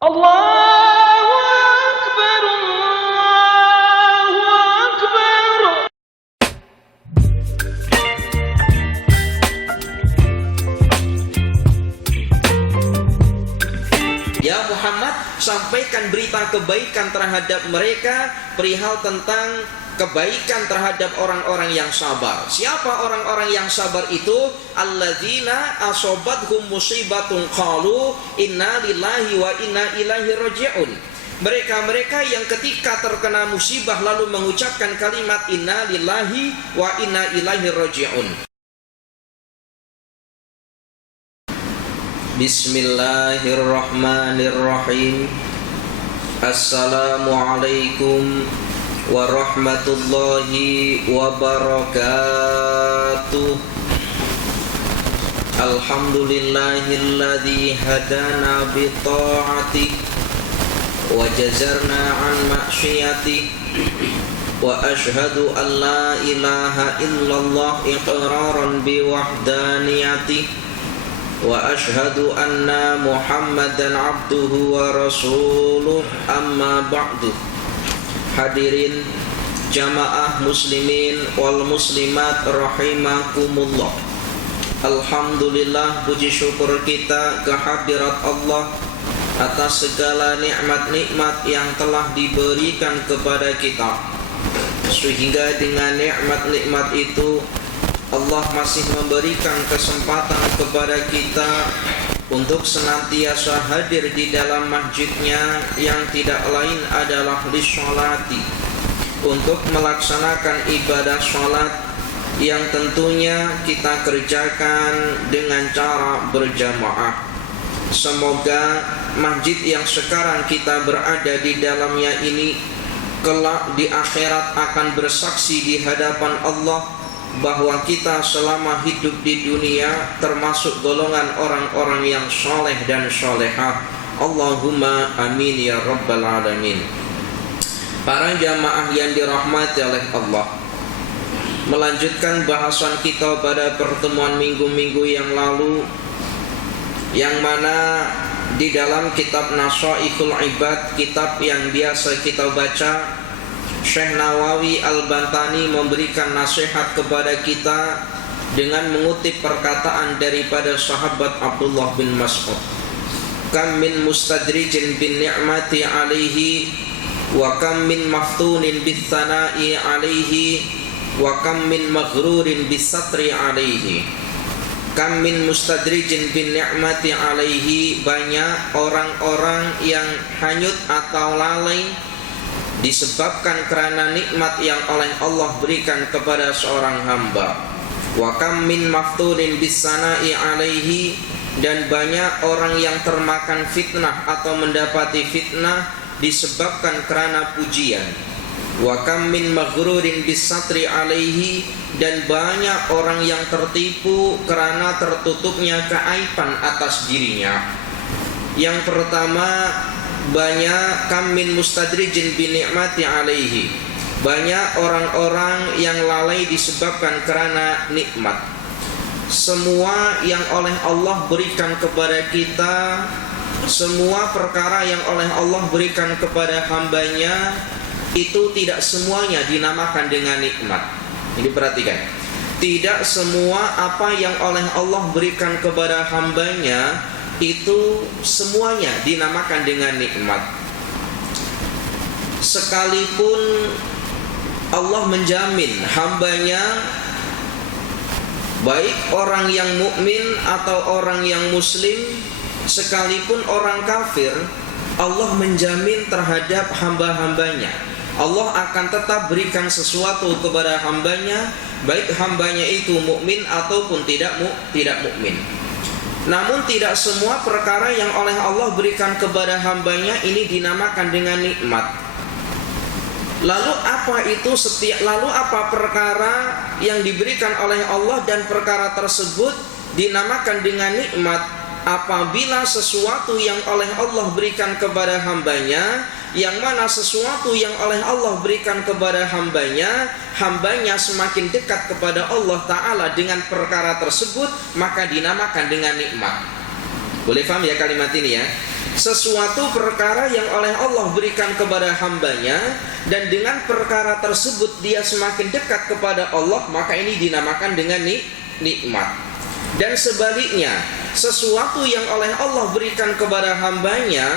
Allahu Akbar, Allahu Akbar. Ya Muhammad, sampaikan berita kebaikan terhadap mereka perihal tentang kebaikan terhadap orang-orang yang sabar. Siapa orang-orang yang sabar itu? Alladzina asobathum musibatun qalu inna lillahi wa inna ilaihi raji'un. Mereka-mereka yang ketika terkena musibah lalu mengucapkan kalimat inna lillahi wa inna ilaihi raji'un. Bismillahirrahmanirrahim. Assalamualaikum warahmatullahi wabarakatuh. Alhamdulillahilladzi hadana bi ta'ati wa jazarna an ma'siyati wa ashhadu an la ilaha illallah iqraran bi wahdaniyati wa ashhadu anna Muhammadan abduhu wa rasuluh, amma ba'du. Hadirin jamaah muslimin wal muslimat rahimakumullah. Alhamdulillah, puji syukur kita kehadirat Allah atas segala nikmat-nikmat yang telah diberikan kepada kita, sehingga dengan nikmat-nikmat itu Allah masih memberikan kesempatan kepada kita untuk senantiasa hadir di dalam masjidnya yang tidak lain adalah lisholati, untuk melaksanakan ibadah sholat yang tentunya kita kerjakan dengan cara berjamaah. Semoga masjid yang sekarang kita berada di dalamnya ini kelak di akhirat akan bersaksi di hadapan Allah bahwa kita selama hidup di dunia termasuk golongan orang-orang yang soleh dan solehah. Allahumma amin ya rabbal alamin. Para jamaah yang dirahmati oleh Allah, melanjutkan bahasan kita pada pertemuan minggu-minggu yang lalu, yang mana di dalam kitab Nashaihul Ibad, kitab yang biasa kita baca, Syekh Nawawi Al-Bantani memberikan nasihat kepada kita dengan mengutip perkataan daripada sahabat Abdullah bin Mas'ud. Kam min mustadrijin bin ni'mati alaihi wa kam min maftunin bis sana'i alaihi wa kam min maghrurin bis satri alaihi. Kam min mustadrijin bin ni'mati alaihi, banyak orang-orang yang hanyut atau lalai disebabkan karena nikmat yang oleh Allah berikan kepada seorang hamba. Wa kam min maftunin bis sana'i alaihi, dan banyak orang yang termakan fitnah atau mendapati fitnah disebabkan karena pujian. Wa kam min maghrurin bis satri alaihi, dan banyak orang yang tertipu karena tertutupnya keaiban atas dirinya. Yang pertama, banyak kam min mustadrijin bi ni'mati alaihi, banyak orang-orang yang lalai disebabkan karena nikmat. Semua yang oleh Allah berikan kepada kita, semua perkara yang oleh Allah berikan kepada hambanya, itu tidak semuanya dinamakan dengan nikmat. Ini perhatikan, tidak semua apa yang oleh Allah berikan kepada hambanya itu semuanya dinamakan dengan nikmat. Sekalipun Allah menjamin hambanya, baik orang yang mukmin atau orang yang muslim, sekalipun orang kafir, Allah menjamin terhadap hamba-hambanya, Allah akan tetap berikan sesuatu kepada hambanya, baik hambanya itu mukmin ataupun tidak mukmin. Namun tidak semua perkara yang oleh Allah berikan kepada hambanya ini dinamakan dengan nikmat. Lalu apa perkara yang diberikan oleh Allah dan perkara tersebut dinamakan dengan nikmat? Apabila sesuatu yang oleh Allah berikan kepada hambanya, yang mana sesuatu yang oleh Allah berikan kepada hambanya, hambanya semakin dekat kepada Allah Ta'ala dengan perkara tersebut, maka dinamakan dengan nikmat. Boleh paham ya kalimat ini ya? sesuatu perkara yang oleh Allah berikan kepada hambanya, dan dengan perkara tersebut dia semakin dekat kepada Allah, maka ini dinamakan dengan nikmat. Dan sebaliknya, sesuatu yang oleh Allah berikan kepada hambanya,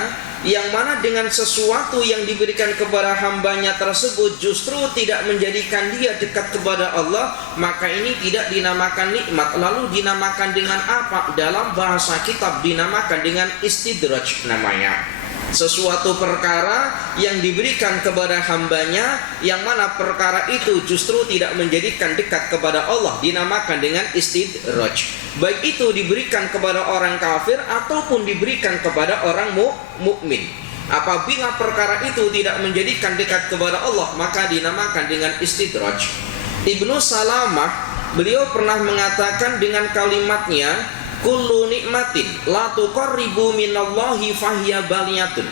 yang mana dengan sesuatu yang diberikan kepada hambanya tersebut justru tidak menjadikan dia dekat kepada Allah, maka ini tidak dinamakan nikmat. Lalu dinamakan dengan apa? Dalam bahasa kitab dinamakan dengan istidraj namanya. Sesuatu perkara yang diberikan kepada hambanya, yang mana perkara itu justru tidak menjadikan dekat kepada Allah, dinamakan dengan istidraj. Baik itu diberikan kepada orang kafir ataupun diberikan kepada orang mukmin. Apabila perkara itu tidak menjadikan dekat kepada Allah, maka dinamakan dengan istidraj. Ibnu Salamah, beliau pernah mengatakan dengan kalimatnya, kullu nikmatin la tuqarribu minallahi fahiya baliyatun.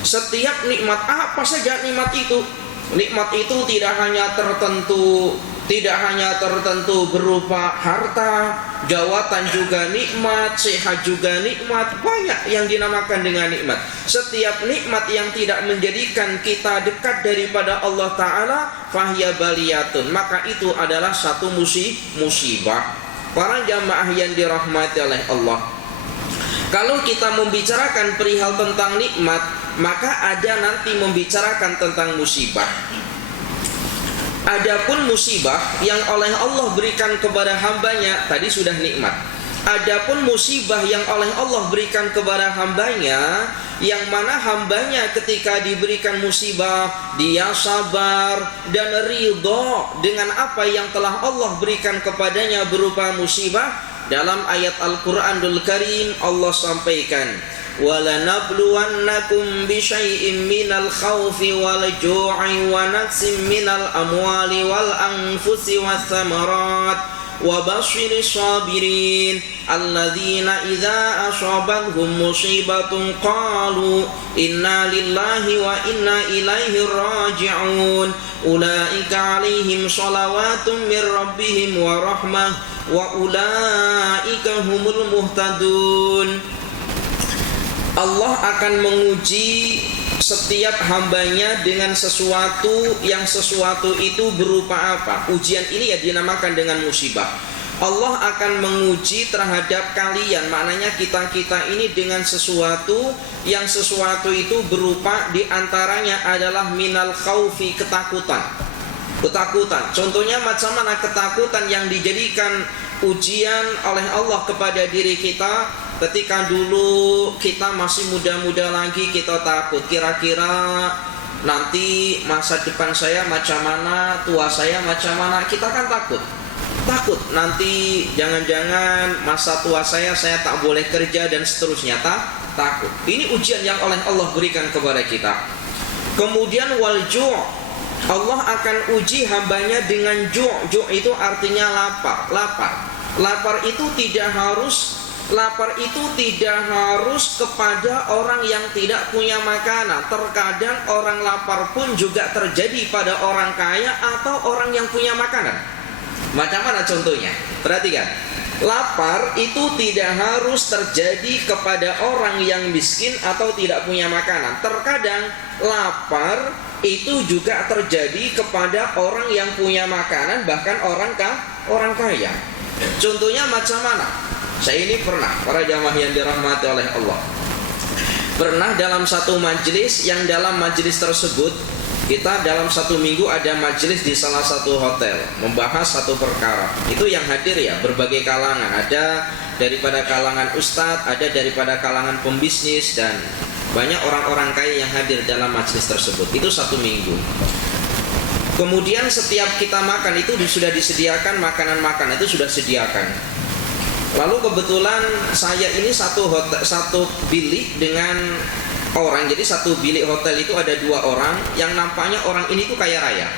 Setiap nikmat, apa saja nikmat itu? Nikmat itu tidak hanya tertentu berupa harta, jawatan juga nikmat, sehat juga nikmat, banyak yang dinamakan dengan nikmat. Setiap nikmat yang tidak menjadikan kita dekat daripada Allah Ta'ala, fahiya baliyatun, maka itu adalah satu musibah. Para jamaah yang dirahmati oleh Allah, kalau kita membicarakan perihal tentang nikmat, maka ada nanti membicarakan tentang musibah. Adapun musibah yang oleh Allah berikan kepada hambanya tadi sudah nikmat. Adapun musibah yang oleh Allah berikan kepada hambanya, yang mana hambanya ketika diberikan musibah dia sabar dan ridho dengan apa yang telah Allah berikan kepadanya berupa musibah. Dalam ayat Al-Qur'anul Karim Allah sampaikan, وَلَنَبْلُوَنَّكُمْ بِشَيْءٍ مِّنَ الْخَوْفِ وَالْجُوعِ وَنَقْصٍ مِّنَ الْأَمْوَالِ وَالْأَنفُسِ وَالثَّمَرَاتِ وَبَشِّرِ الصَّابِرِينَ الَّذِينَ إِذَا أَصَابَتْهُمْ مُصِيبَةٌ قَالُوا إِنَّا لِلَّهِ وَإِنَّا إِلَيْهِ رَاجِعُونَ أُولَئِكَ عَلَيْهِمْ صَلَوَاتٌ مِّن رَّبِّهِمْ وَرَحْمَةٌ وَأُولَئِكَ هُمُ الْمُهْتَدُونَ. Allah akan menguji setiap hambanya dengan sesuatu itu berupa apa? Ujian ini ya dinamakan dengan musibah. Allah akan menguji terhadap kalian, maknanya kita ini dengan sesuatu itu berupa diantaranya adalah minal khaufi, ketakutan. Contohnya macam mana ketakutan yang dijadikan ujian oleh Allah kepada diri kita. Ketika dulu kita masih muda-muda lagi, kita takut kira-kira nanti masa depan saya macam mana, tua saya macam mana. Kita kan takut nanti jangan-jangan masa tua saya tak boleh kerja dan seterusnya. Takut. Ini ujian yang oleh Allah berikan kepada kita. Kemudian walju', Allah akan uji hambanya dengan ju'. Ju' itu artinya lapar itu tidak harus kepada orang yang tidak punya makanan. Terkadang orang lapar pun juga terjadi pada orang kaya atau orang yang punya makanan. Macam mana contohnya? Perhatikan. Lapar itu tidak harus terjadi kepada orang yang miskin atau tidak punya makanan. Terkadang lapar itu juga terjadi kepada orang yang punya makanan, bahkan orang kaya. Contohnya macam mana? Saya ini pernah, para jamaah yang dirahmati oleh Allah, pernah dalam satu majelis, yang dalam majelis tersebut kita dalam satu minggu ada majelis di salah satu hotel membahas satu perkara. Itu yang hadir ya berbagai kalangan, ada daripada kalangan ustadz, ada daripada kalangan pembisnis, dan banyak orang-orang kaya yang hadir dalam majelis tersebut. Itu satu minggu. Kemudian setiap kita makan itu sudah disediakan makanan-makanan, itu sudah sediakan. Lalu kebetulan saya ini satu bilik dengan orang. Jadi satu bilik hotel itu ada 2 orang yang nampaknya orang ini tuh kaya raya.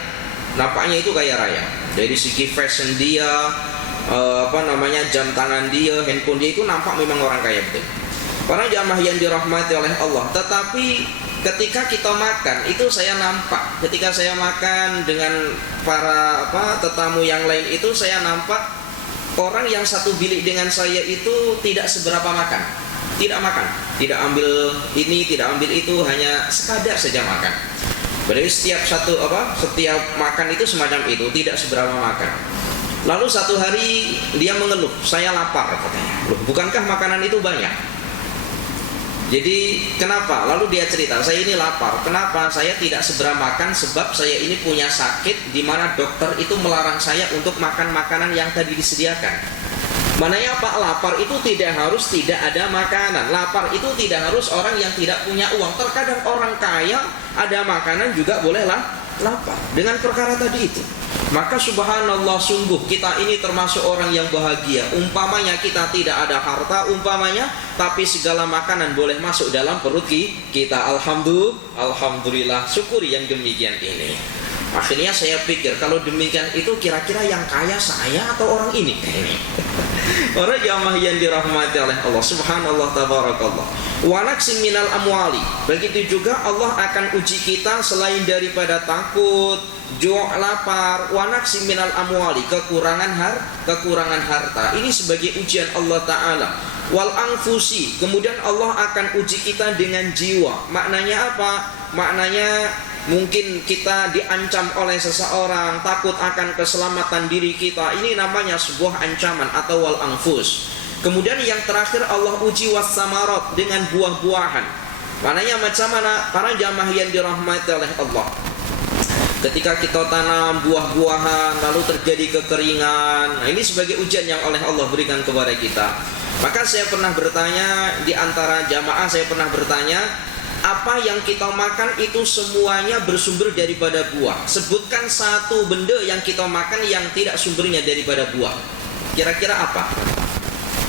Dari segi fashion dia, jam tangan dia, handphone dia itu nampak memang orang kaya betul. Para jamaah yang dirahmati oleh Allah. Tetapi ketika kita makan itu saya nampak, ketika saya makan dengan para tetamu yang lain itu, saya nampak orang yang satu bilik dengan saya itu tidak seberapa makan, tidak makan. tidak ambil ini, tidak ambil itu, hanya sekadar saja makan. Berarti setiap makan itu semacam itu, tidak seberapa makan. Lalu satu hari dia mengeluh, saya lapar katanya. Loh, bukankah makanan itu banyak? Jadi kenapa? Lalu dia cerita, saya ini lapar. Kenapa? Saya tidak segera makan sebab saya ini punya sakit di mana dokter itu melarang saya untuk makan makanan yang tadi disediakan. Mananya Pak, lapar itu tidak harus tidak ada makanan. Lapar itu tidak harus orang yang tidak punya uang. Terkadang orang kaya ada makanan juga bolehlah lapar dengan perkara tadi itu. Maka subhanallah, sungguh kita ini termasuk orang yang bahagia. Umpamanya kita tidak ada harta umpamanya, tapi segala makanan boleh masuk dalam perut kita. Alhamdulillah, syukuri yang demikian ini. Akhirnya saya pikir, kalau demikian itu kira-kira yang kaya saya atau orang ini? Orang jamaah yang dirahmati oleh Allah, subhanallah, tabarakallah. Wa naqsim minal amwali. Begitu juga Allah akan uji kita selain daripada takut, ju', lapar, wa naqsim minal amwali, kekurangan harta. Ini sebagai ujian Allah Ta'ala. Wal anfusi, kemudian Allah akan uji kita dengan jiwa. Maknanya apa? Maknanya mungkin kita diancam oleh seseorang, takut akan keselamatan diri kita. Ini namanya sebuah ancaman atau wal anfus. Kemudian yang terakhir Allah uji was-samarat, dengan buah-buahan. Maknanya macam mana? Para jamaah yang dirahmati oleh Allah, ketika kita tanam buah-buahan lalu terjadi kekeringan, nah ini sebagai ujian yang oleh Allah berikan kepada kita. Maka saya pernah bertanya, di antara jamaah saya pernah bertanya, apa yang kita makan itu semuanya bersumber daripada buah. Sebutkan satu benda yang kita makan yang tidak sumbernya daripada buah. Kira-kira apa?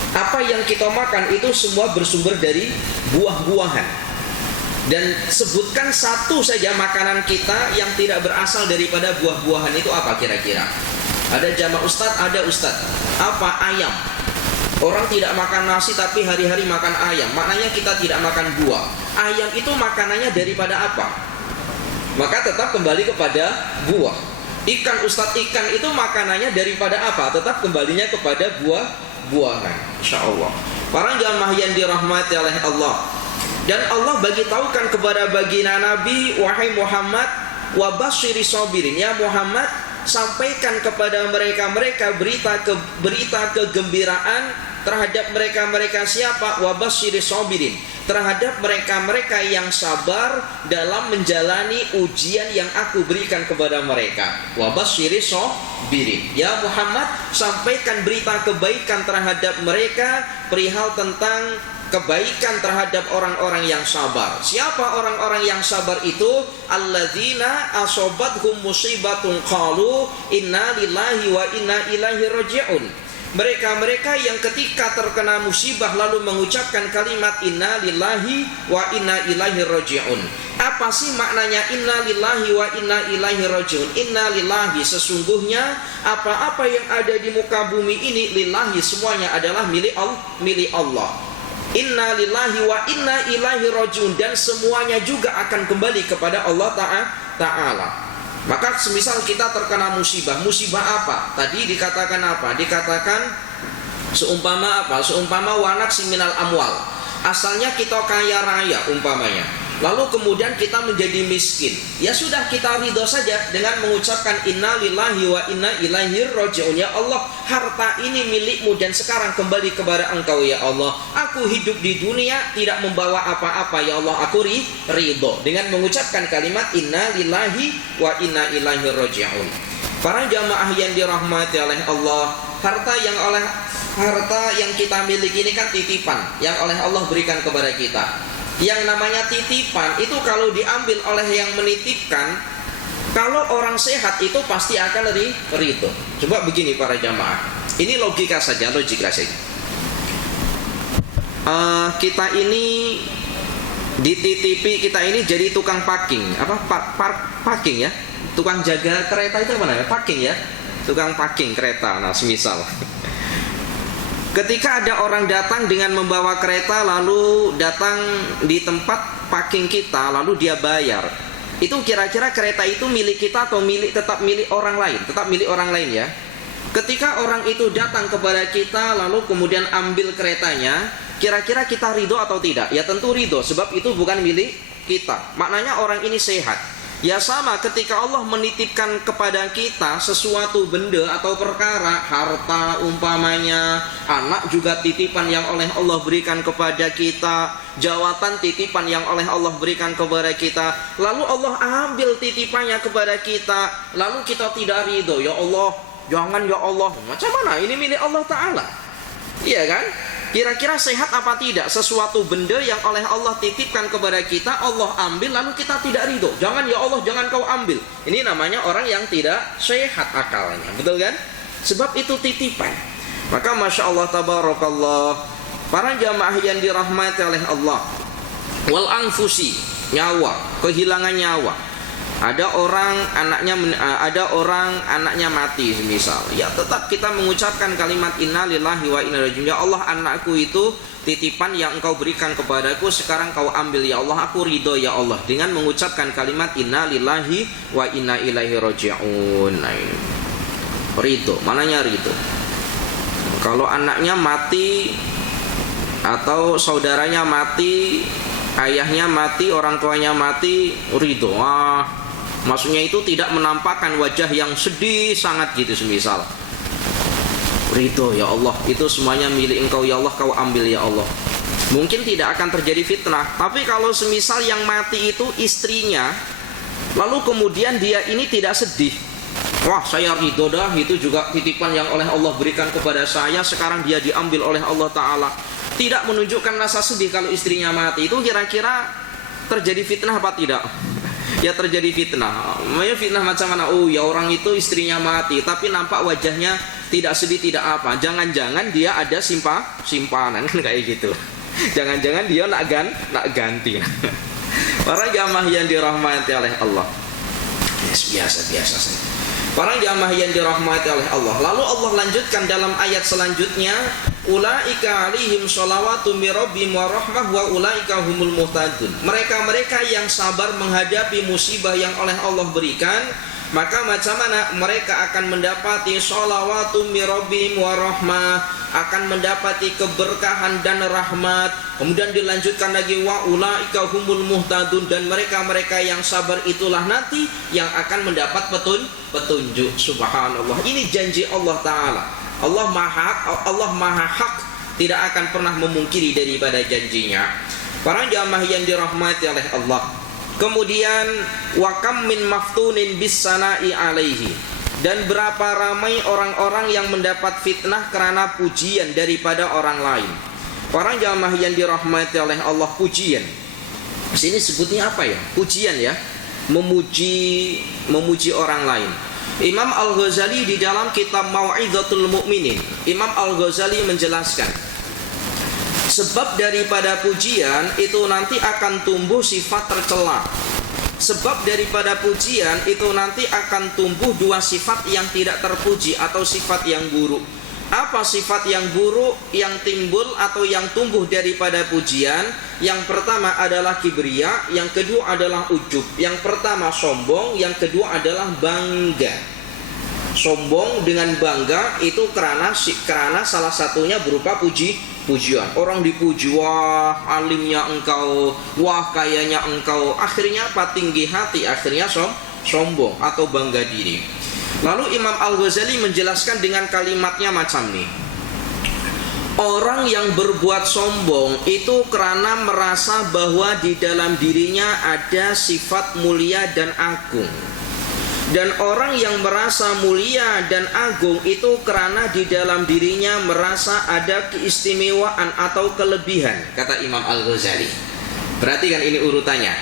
Apa yang kita makan itu semua bersumber dari buah-buahan. Dan sebutkan satu saja makanan kita yang tidak berasal daripada buah-buahan, itu apa kira-kira? Ada jamaah ustadz, ada ustadz. Apa? Ayam. Orang tidak makan nasi tapi hari-hari makan ayam. Maknanya kita tidak makan buah. Ayam itu makanannya daripada apa? Maka tetap kembali kepada buah. Ikan, ustadz, ikan itu makanannya daripada apa? Tetap kembalinya kepada buah-buahan. Insyaallah. Para jamaah yang dirahmati oleh Allah. Dan Allah bagi tahukan kepada baginda Nabi, wahai Muhammad, wa basyiri sabirin, ya Muhammad, sampaikan kepada mereka berita kegembiraan terhadap mereka siapa? Wa basyiri sabirin, terhadap mereka yang sabar dalam menjalani ujian yang aku berikan kepada mereka. Wa basyiri sabirin, ya Muhammad, sampaikan berita kebaikan terhadap mereka perihal tentang kebaikan terhadap orang-orang yang sabar. Siapa orang-orang yang sabar itu? Alladzina asobathum musibatun qalu inna lillahi wa inna ilaihi raji'un. Mereka yang ketika terkena musibah lalu mengucapkan kalimat inna lillahi wa inna ilaihi raji'un. Apa sih maknanya inna lillahi wa inna ilaihi raji'un? Inna lillahi, sesungguhnya apa-apa yang ada di muka bumi ini, lillahi, semuanya adalah milik Allah. Inna lillahi wa inna ilaihi raji'un, dan semuanya juga akan kembali kepada Allah Ta'ala. Maka semisal kita terkena musibah apa? Tadi dikatakan apa? Dikatakan seumpama apa? Seumpama wanak siminal amwal. Asalnya kita kaya raya umpamanya, lalu kemudian kita menjadi miskin. Ya sudah, kita ridho saja dengan mengucapkan inna lillahi wa inna ilaihi raji'un. Ya Allah, harta ini milikmu dan sekarang kembali kepada Engkau ya Allah. Aku hidup di dunia tidak membawa apa-apa ya Allah, aku ridho dengan mengucapkan kalimat inna lillahi wa inna ilaihi raji'un. Para jamaah yang dirahmati oleh Allah, harta yang kita miliki ini kan titipan yang oleh Allah berikan kepada kita. Yang namanya titipan itu kalau diambil oleh yang menitipkan, kalau orang sehat itu pasti akan ridho. Coba begini para jamaah, ini logika saja. Kita ini dititipi, kita ini jadi tukang parking, parking ya, tukang jaga kereta itu apa namanya? Parking ya, tukang parking kereta. Nah semisal ketika ada orang datang dengan membawa kereta lalu datang di tempat parking kita lalu dia bayar, itu kira-kira kereta itu milik kita atau tetap milik orang lain? Tetap milik orang lain ya. Ketika orang itu datang kepada kita lalu kemudian ambil keretanya, kira-kira kita ridho atau tidak? Ya tentu ridho, sebab itu bukan milik kita. Maknanya orang ini sehat. Ya sama ketika Allah menitipkan kepada kita sesuatu benda atau perkara, harta umpamanya, anak juga titipan yang oleh Allah berikan kepada kita, jawatan titipan yang oleh Allah berikan kepada kita, lalu Allah ambil titipannya kepada kita, lalu kita tidak ridho, ya Allah, jangan ya Allah. Macam mana? Ini milik Allah Ta'ala. Iya kan? Kira-kira sehat apa tidak? Sesuatu benda yang oleh Allah titipkan kepada kita, Allah ambil lalu kita tidak ridho. Jangan ya Allah, jangan kau ambil. Ini namanya orang yang tidak sehat akalnya. Betul kan? Sebab itu titipan. Maka Masya Allah tabarakallah, para jamaah yang dirahmati oleh Allah, wal anfusi, nyawa, kehilangan nyawa. Ada orang anaknya mati misal, ya tetap kita mengucapkan kalimat innalillahi wa inna ilaihi raji'un. Ya Allah, anakku itu titipan yang engkau berikan kepadaku, sekarang kau ambil ya Allah, aku ridho ya Allah, dengan mengucapkan kalimat innalillahi wa inna ilaihi raji'un. Nah, ini ridho, mananya ridho. Kalau anaknya mati atau saudaranya mati, ayahnya mati, orang tuanya mati, ridho. Maksudnya itu tidak menampakkan wajah yang sedih sangat gitu semisal. Ridho ya Allah, itu semuanya milik engkau ya Allah, kau ambil ya Allah. Mungkin tidak akan terjadi fitnah. Tapi kalau semisal yang mati itu istrinya, lalu kemudian dia ini tidak sedih, wah saya ridho dah, itu juga titipan yang oleh Allah berikan kepada saya, sekarang dia diambil oleh Allah Ta'ala. Tidak menunjukkan rasa sedih kalau istrinya mati. Itu kira-kira terjadi fitnah apa tidak? Ya terjadi fitnah. Fitnah macam mana? Oh ya, orang itu istrinya mati tapi nampak wajahnya tidak sedih, tidak apa. Jangan-jangan dia ada simpanan kan kayak gitu. Jangan-jangan dia nak ganti. Para jamaah yang dirahmati oleh Allah. Biasa saja. Para jamaah yang dirahmati oleh Allah. Lalu Allah lanjutkan dalam ayat selanjutnya, ulaika alaihim sholawatu min rabbihim wa rahmah wa ulaika humul muhtadun. Mereka yang sabar menghadapi musibah yang oleh Allah berikan, maka macam mana mereka akan mendapati sholawatu min rabbihim wa rahmah, akan mendapati keberkahan dan rahmat. Kemudian dilanjutkan lagi wa ulaika humul muhtadun, dan mereka yang sabar itulah nanti yang akan mendapat petunjuk. Subhanallah, ini janji Allah Ta'ala. Allah maha hak, tidak akan pernah memungkiri daripada janjinya. Para jamaah yang dirahmati oleh Allah. Kemudian wa kam min maftunin bis sana'i alaihi, dan berapa ramai orang-orang yang mendapat fitnah karena pujian daripada orang lain. Para jamaah yang dirahmati oleh Allah, pujian. Sini sebutnya apa ya? Pujian ya. Memuji orang lain. Imam Al-Ghazali di dalam kitab Mau'izatul Mu'minin, Imam Al-Ghazali menjelaskan, sebab daripada pujian itu nanti akan tumbuh sifat tercela. Sebab daripada pujian itu nanti akan tumbuh dua sifat yang tidak terpuji atau sifat yang buruk. Apa sifat yang buruk yang timbul atau yang tumbuh daripada pujian? Yang pertama adalah kibria, yang kedua adalah ujub. Yang pertama sombong, yang kedua adalah bangga. Sombong dengan bangga itu karena salah satunya berupa pujian. Orang dipuji, wah alimnya engkau, wah kayanya engkau. Akhirnya apa? Tinggi hati, akhirnya sombong atau bangga diri. Lalu Imam Al-Ghazali menjelaskan dengan kalimatnya macam ini. Orang yang berbuat sombong itu karena merasa bahwa di dalam dirinya ada sifat mulia dan agung. Dan orang yang merasa mulia dan agung itu karena di dalam dirinya merasa ada keistimewaan atau kelebihan, kata Imam Al-Ghazali. Perhatikan ini urutannya.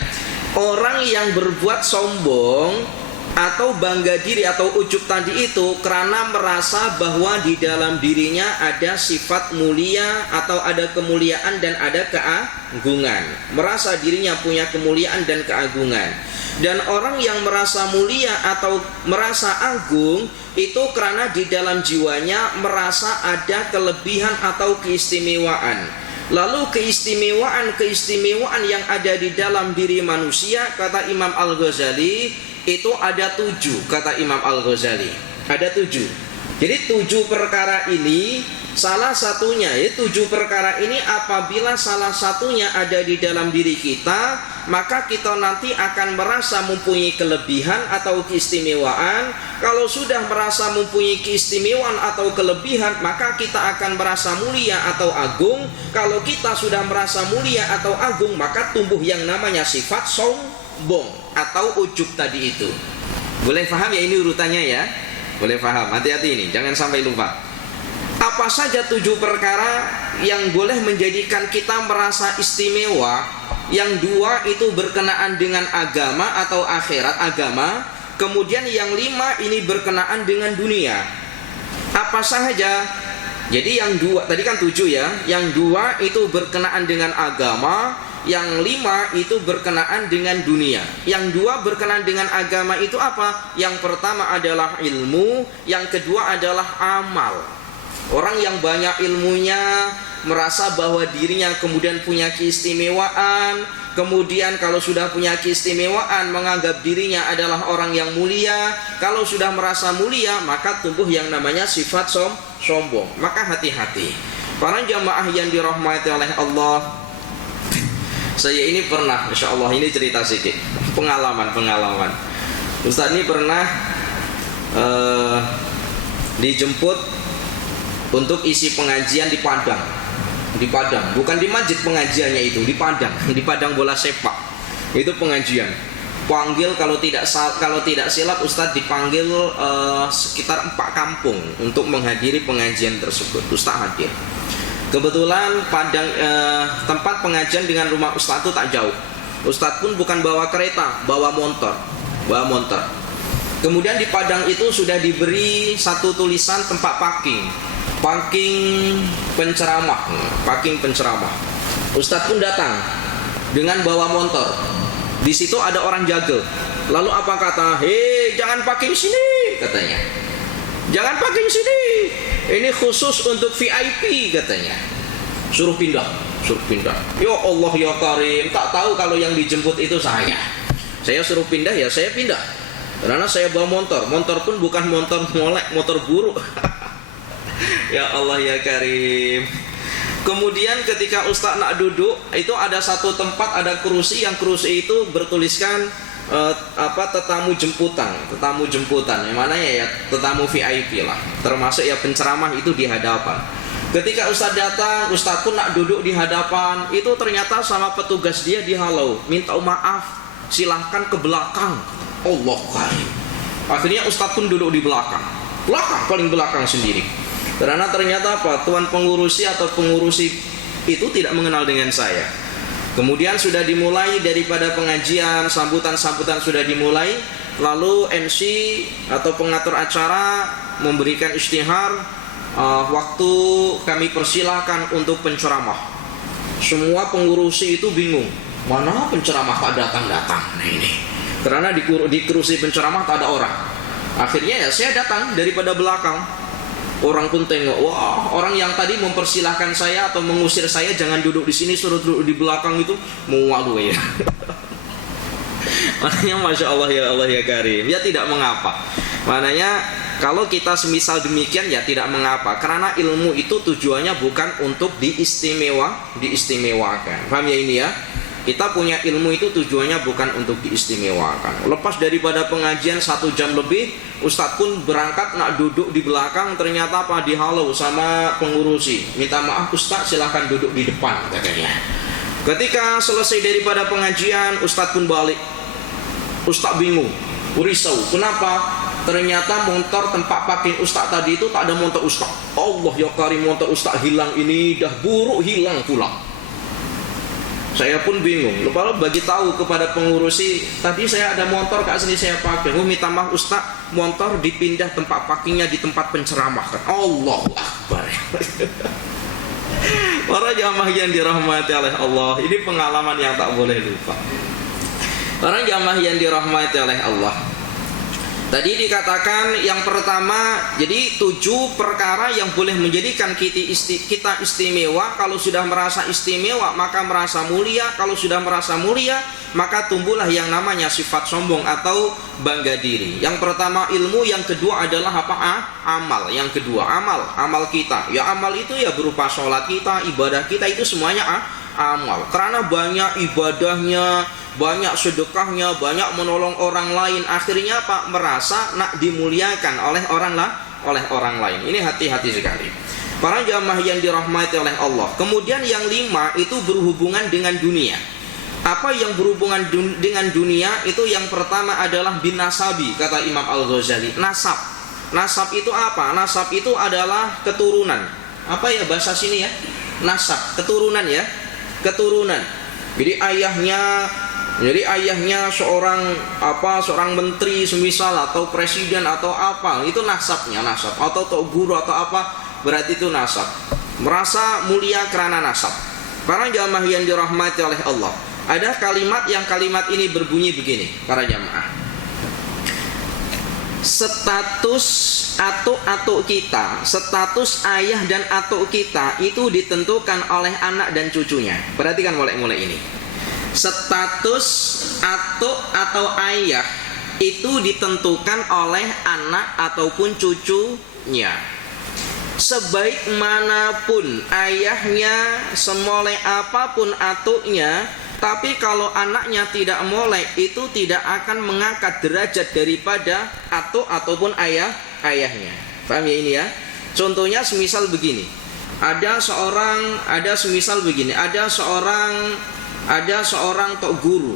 Orang yang berbuat sombong atau bangga diri atau ujub tadi itu karena merasa bahwa di dalam dirinya ada sifat mulia atau ada kemuliaan dan ada keagungan. Merasa dirinya punya kemuliaan dan keagungan. Dan orang yang merasa mulia atau merasa agung itu karena di dalam jiwanya merasa ada kelebihan atau keistimewaan. Lalu keistimewaan yang ada di dalam diri manusia, kata Imam Al-Ghazali, itu ada 7, kata Imam Al-Ghazali. Ada 7. Jadi 7 perkara ini Salah satunya, ya 7 perkara ini apabila salah satunya ada di dalam diri kita, maka kita nanti akan merasa mempunyai kelebihan atau keistimewaan. Kalau sudah merasa mempunyai keistimewaan atau kelebihan, maka kita akan merasa mulia atau agung. Kalau kita sudah merasa mulia atau agung, maka tumbuh yang namanya sifat sombong atau ujub tadi itu. Boleh paham ya ini urutannya ya? Boleh paham, hati-hati ini, jangan sampai lupa. Apa saja 7 perkara yang boleh menjadikan kita merasa istimewa? Yang 2 itu berkenaan dengan agama atau akhirat agama. Kemudian yang 5 ini berkenaan dengan dunia. Apa saja? Jadi yang 2, tadi kan 7 ya. Yang 2 itu berkenaan dengan agama. Yang 5 itu berkenaan dengan dunia. Yang 2 berkenaan dengan agama itu apa? Yang pertama adalah ilmu. Yang kedua adalah amal. Orang yang banyak ilmunya merasa bahwa dirinya kemudian punya keistimewaan. Kemudian kalau sudah punya keistimewaan menganggap dirinya adalah orang yang mulia. Kalau sudah merasa mulia maka tumbuh yang namanya sifat sombong. Maka hati-hati. Para jamaah yang dirahmati oleh Allah, saya ini pernah, Masya Allah ini cerita sedikit pengalaman. Ustaz ini pernah dijemput untuk isi pengajian di Padang, bukan di masjid pengajiannya itu, di Padang bola sepak. Itu pengajian. Panggil kalau tidak silap Ustadz dipanggil sekitar 4 kampung untuk menghadiri pengajian tersebut. Ustadz hadir. Kebetulan Padang tempat pengajian dengan rumah Ustadz itu tak jauh. Ustadz pun bukan bawa kereta, bawa motor. Kemudian di Padang itu sudah diberi satu tulisan tempat parking penceramah. Ustadz pun datang dengan bawa motor. Di situ ada orang jaga. Lalu apa kata? Hei, jangan parking sini, katanya. Jangan parking sini. Ini khusus untuk VIP, katanya. Suruh pindah. Ya Allah ya Karim, tak tahu kalau yang dijemput itu saya. Saya suruh pindah ya saya pindah. Karena saya bawa motor pun bukan motor molek, motor buruk. Ya Allah ya Karim. Kemudian ketika Ustaz nak duduk, itu ada satu tempat, ada kursi, yang kursi itu bertuliskan tetamu jemputan, yang mana ya tetamu VIP lah, termasuk ya penceramah itu di hadapan. Ketika Ustaz datang, Ustaz pun nak duduk di hadapan, itu ternyata sama petugas dia dihalau, minta maaf, silahkan ke belakang. Allah Karim. Akhirnya Ustaz pun duduk di belakang, paling belakang sendiri. Karena ternyata tuan pengurusi atau pengurusi itu tidak mengenal dengan saya. Kemudian sudah dimulai daripada pengajian, sambutan-sambutan sudah dimulai. Lalu MC atau pengatur acara memberikan istihar, waktu kami persilahkan untuk penceramah. Semua pengurusi itu bingung, mana penceramah tak datang-datang. Nah ini, karena di kursi penceramah tak ada orang. Akhirnya ya saya datang daripada belakang. Orang pun tengok, wah, orang yang tadi mempersilahkan saya atau mengusir saya jangan duduk di sini, suruh duduk di belakang itu, muak gue ya. Makanya Masya Allah ya Karim, ya tidak mengapa. Makanya kalau kita semisal demikian ya tidak mengapa, karena ilmu itu tujuannya bukan untuk diistimewakan. Paham ya ini ya? Kita punya ilmu itu tujuannya bukan untuk diistimewakan. Lepas daripada pengajian 1 jam lebih, Ustadz pun berangkat nak duduk di belakang, ternyata dihalau sama pengurusi. Minta maaf Ustadz, silahkan duduk di depan, katanya. Ketika selesai daripada pengajian, Ustadz pun balik. Ustadz bingung, risau. Kenapa? Ternyata motor tempat parkir Ustadz tadi itu tak ada motor Ustadz. Allah ya Karim, motor Ustadz hilang ini, dah buruk hilang pula. Saya pun bingung. Lalu bagi tahu kepada pengurusi, tadi saya ada motor kat sini saya pakai. Minta maaf Ustaz, motor dipindah tempat parkingnya di tempat penceramah. Allahu Akbar. Para jamaah yang dirahmati oleh Allah, ini pengalaman yang tak boleh lupa. Para jamaah yang dirahmati oleh Allah, tadi dikatakan yang pertama, jadi 7 perkara yang boleh menjadikan kita istimewa. Kalau sudah merasa istimewa maka merasa mulia. Kalau sudah merasa mulia maka tumbuhlah yang namanya sifat sombong atau bangga diri. Yang pertama ilmu, yang kedua adalah apa? Amal. Yang kedua amal kita. Ya amal itu ya berupa sholat kita, ibadah kita, itu semuanya amal. Karena banyak ibadahnya, banyak sedekahnya, banyak menolong orang lain, akhirnya apa? Merasa nak dimuliakan oleh orang lain. Ini hati-hati sekali. Para jamaah yang dirahmati oleh Allah. Kemudian yang 5 itu berhubungan dengan dunia. Apa yang berhubungan dengan dunia? Itu yang pertama adalah binasabi, kata Imam Al-Ghazali. Nasab itu apa? Nasab itu adalah keturunan. Apa ya bahasa sini ya? Nasab, keturunan ya. Keturunan. Jadi ayahnya seorang menteri semisal, atau presiden atau apa, itu nasabnya, atau guru atau apa, berarti itu nasab. Merasa mulia karena nasab. Para jamaah yang dirahmati oleh Allah, ada kalimat ini berbunyi begini, para jamaah. Status atuk kita, status ayah dan atuk kita itu ditentukan oleh anak dan cucunya. Perhatikan mulai ini. Status atuk atau ayah itu ditentukan oleh anak ataupun cucunya. Sebaik manapun ayahnya, semoleh apapun atuknya, tapi kalau anaknya tidak molek, itu tidak akan mengangkat derajat daripada atuk ataupun ayahnya. Paham ya ini ya? Contohnya semisal begini. Ada seorang tok guru,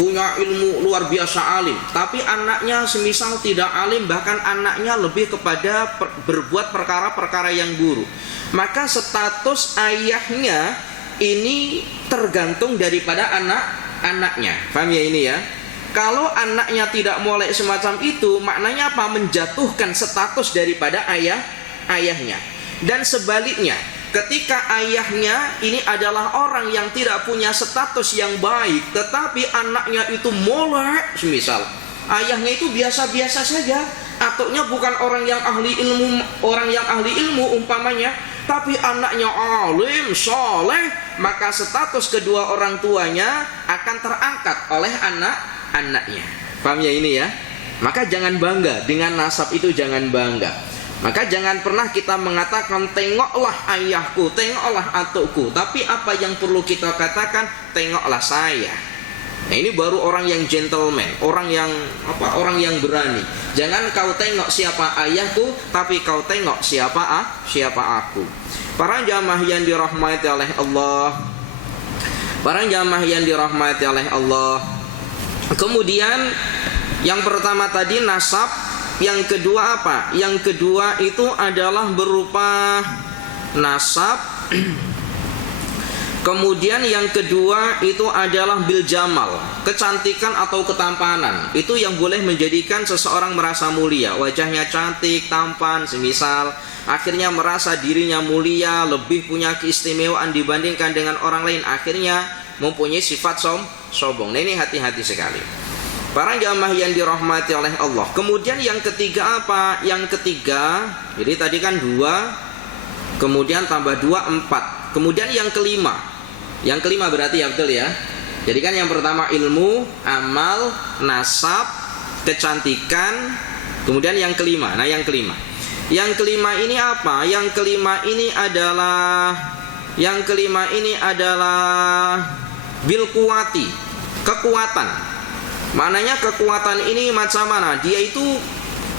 punya ilmu luar biasa alim, tapi anaknya semisal tidak alim, bahkan anaknya lebih kepada berbuat perkara-perkara yang buruk. Maka status ayahnya ini tergantung daripada anaknya. Paham ya ini ya? Kalau anaknya tidak molek semacam itu, maknanya apa? Menjatuhkan status daripada ayahnya. Dan sebaliknya, ketika ayahnya ini adalah orang yang tidak punya status yang baik, tetapi anaknya itu molek, semisal ayahnya itu biasa-biasa saja, atuknya bukan orang yang ahli ilmu umpamanya, tapi anaknya alim, soleh, maka status kedua orang tuanya akan terangkat oleh anaknya. Paham ya ini ya? Maka jangan bangga dengan nasab itu, jangan bangga. Maka jangan pernah kita mengatakan tengoklah ayahku, tengoklah atukku, tapi apa yang perlu kita katakan? Tengoklah saya. Nah, ini baru orang yang gentleman, orang yang berani. Jangan kau tengok siapa ayahku, tapi kau tengok siapa aku. Para jamaah yang dirahmati oleh Allah. Kemudian yang pertama tadi nasab. Yang kedua apa? Yang kedua itu adalah berupa nasab. Kemudian yang kedua itu adalah bil jamal, kecantikan atau ketampanan. Itu yang boleh menjadikan seseorang merasa mulia. Wajahnya cantik, tampan, semisal, akhirnya merasa dirinya mulia, lebih punya keistimewaan dibandingkan dengan orang lain, akhirnya mempunyai sifat sombong. Nah, ini hati-hati sekali. Para jamaah yang dirahmati oleh Allah. Kemudian yang ketiga apa? Yang ketiga, jadi tadi kan 2, kemudian tambah 2, 4. Kemudian yang kelima. Yang kelima berarti ya, betul ya. Jadi kan yang pertama ilmu, amal, nasab, kecantikan. Kemudian yang kelima. Nah, yang kelima. Yang kelima ini apa? Yang kelima ini adalah bil kuwati, kekuatan. Maknanya kekuatan ini macam mana? Dia itu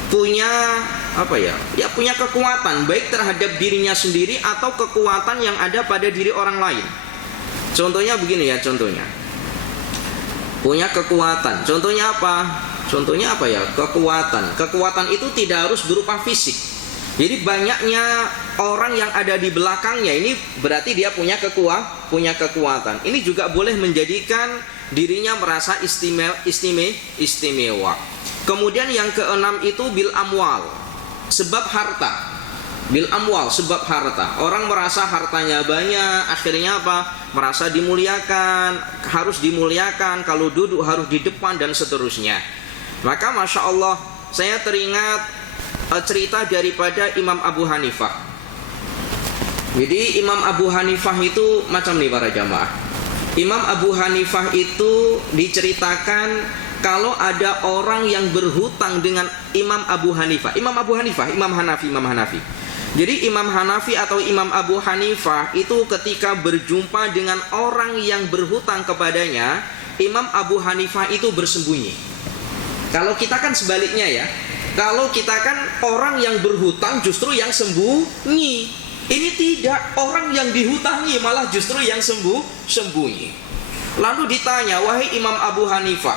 punya dia punya kekuatan baik terhadap dirinya sendiri atau kekuatan yang ada pada diri orang lain. Contohnya begini ya, punya kekuatan. Contohnya apa ya? Kekuatan itu tidak harus berupa fisik. Jadi banyaknya orang yang ada di belakangnya ini berarti dia punya kekuatan. Ini juga boleh menjadikan dirinya merasa istimewa. Kemudian yang keenam itu bil amwal, sebab harta. Bil amwal, sebab harta. Orang merasa hartanya banyak, akhirnya apa? Merasa dimuliakan, harus dimuliakan, kalau duduk harus di depan dan seterusnya. Maka Masya Allah, saya teringat cerita daripada Imam Abu Hanifah. Jadi Imam Abu Hanifah itu macam nih para jamaah. Imam Abu Hanifah itu diceritakan kalau ada orang yang berhutang dengan Imam Abu Hanifah. Imam Hanafi. Jadi Imam Hanafi atau Imam Abu Hanifah itu ketika berjumpa dengan orang yang berhutang kepadanya, Imam Abu Hanifah itu bersembunyi. Kalau kita kan sebaliknya ya. Kalau kita kan orang yang berhutang justru yang sembunyi. Ini tidak, orang yang dihutangi malah justru yang sembunyi. Lalu ditanya, wahai Imam Abu Hanifah,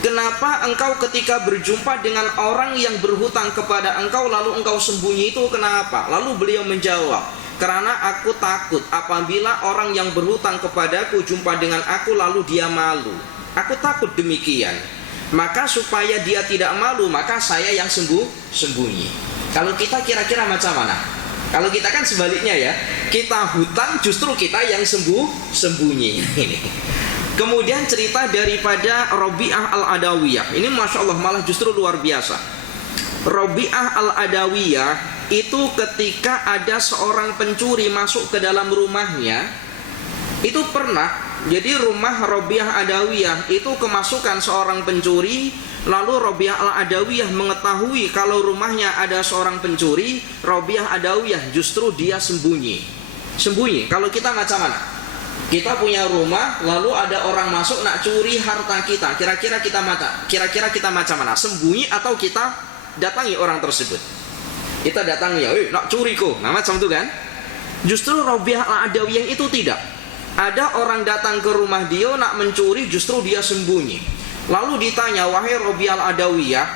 kenapa engkau ketika berjumpa dengan orang yang berhutang kepada engkau lalu engkau sembunyi, itu kenapa? Lalu beliau menjawab, karena aku takut apabila orang yang berhutang kepadaku jumpa dengan aku lalu dia malu. Aku takut demikian. Maka supaya dia tidak malu, maka saya yang sembunyi. Kalau kita kira-kira macam mana? Kalau kita kan sebaliknya ya, kita hutang justru kita yang sembunyi. Kemudian cerita daripada Rabi'ah Al-Adawiyah. Ini Masya Allah malah justru luar biasa. Rabi'ah Al-Adawiyah itu ketika ada seorang pencuri masuk ke dalam rumahnya, itu pernah, jadi rumah Rabi'ah Adawiyah itu kemasukan seorang pencuri. Lalu Rabi'ah Al-Adawiyah mengetahui kalau rumahnya ada seorang pencuri. Rabi'ah Adawiyah justru dia sembunyi. Kalau kita macam mana? Kita punya rumah, lalu ada orang masuk nak curi harta kita. Kira-kira kita macam mana? Sembunyi atau kita datangi orang tersebut? Kita datangi, nak curi kok. Nah macam itu kan? Justru Rabi'ah Al-Adawiyah itu tidak. Ada orang datang ke rumah dia nak mencuri, justru dia sembunyi. Lalu ditanya, wahai Rabi'ah Al-Adawiyah,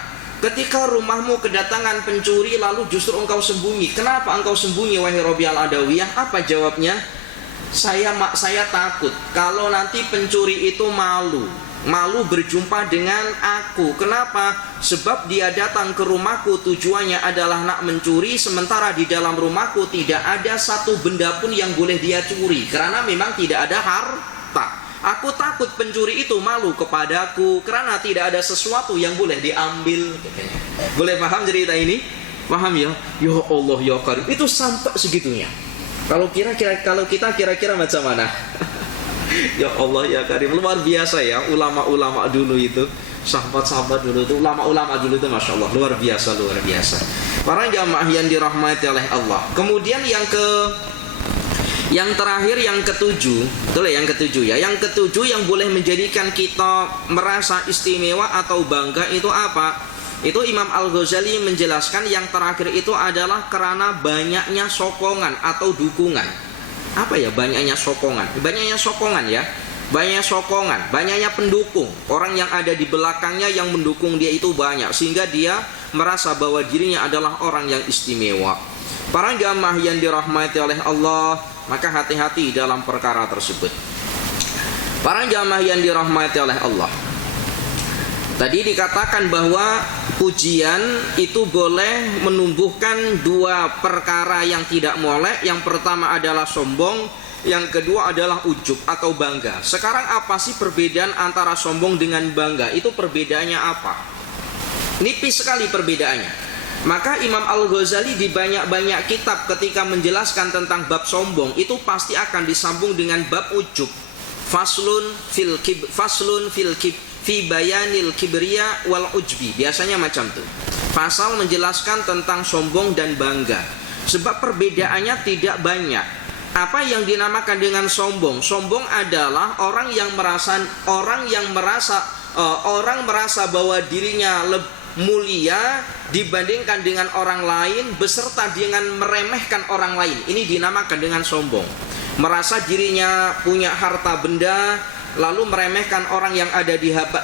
ketika rumahmu kedatangan pencuri lalu justru engkau sembunyi, kenapa engkau sembunyi wahai Rabi'ah Al-Adawiyah? Apa jawabnya? Saya takut kalau nanti pencuri itu malu berjumpa dengan aku. Kenapa? Sebab dia datang ke rumahku tujuannya adalah nak mencuri, sementara di dalam rumahku tidak ada satu benda pun yang boleh dia curi, karena memang tidak ada harta. Aku takut pencuri itu malu kepadaku karena tidak ada sesuatu yang boleh diambil. Boleh paham cerita ini? Paham ya? Ya Allah ya Karim. Itu sampai segitunya. Kalau kita kira-kira macam mana? Ya Allah ya Karim. Luar biasa ya ulama-ulama dulu itu. Sahabat-sahabat dulu itu, ulama-ulama dulu itu Masya Allah luar biasa. Para jamaah yang dirahmati oleh Allah. Kemudian yang terakhir, yang ketujuh, betul ya, yang ketujuh ya. Yang ketujuh yang boleh menjadikan kita merasa istimewa atau bangga itu apa? Itu Imam Al-Ghazali menjelaskan yang terakhir itu adalah karena banyaknya sokongan atau dukungan. Apa ya banyaknya sokongan? Banyaknya sokongan ya. Banyaknya pendukung. Orang yang ada di belakangnya yang mendukung dia itu banyak, sehingga dia merasa bahwa dirinya adalah orang yang istimewa. Para jamaah yang dirahmati oleh Allah, maka hati-hati dalam perkara tersebut. Para jamaah yang dirahmati oleh Allah, tadi dikatakan bahwa pujian itu boleh menumbuhkan dua perkara yang tidak molek. Yang pertama adalah sombong, yang kedua adalah ujub atau bangga. Sekarang apa sih perbedaan antara sombong dengan bangga? Itu perbedaannya apa? Nipis sekali perbedaannya. Maka Imam Al-Ghazali di banyak-banyak kitab ketika menjelaskan tentang bab sombong itu pasti akan disambung dengan bab ujub. Faslun fil fi bayanil kibriya wal ujbi. Biasanya macam itu. Pasal menjelaskan tentang sombong dan bangga. Sebab perbedaannya tidak banyak. Apa yang dinamakan dengan sombong? Sombong adalah orang merasa bahwa dirinya lebih mulia dibandingkan dengan orang lain, beserta dengan meremehkan orang lain. Ini dinamakan dengan sombong. Merasa dirinya punya harta benda, lalu meremehkan orang yang ada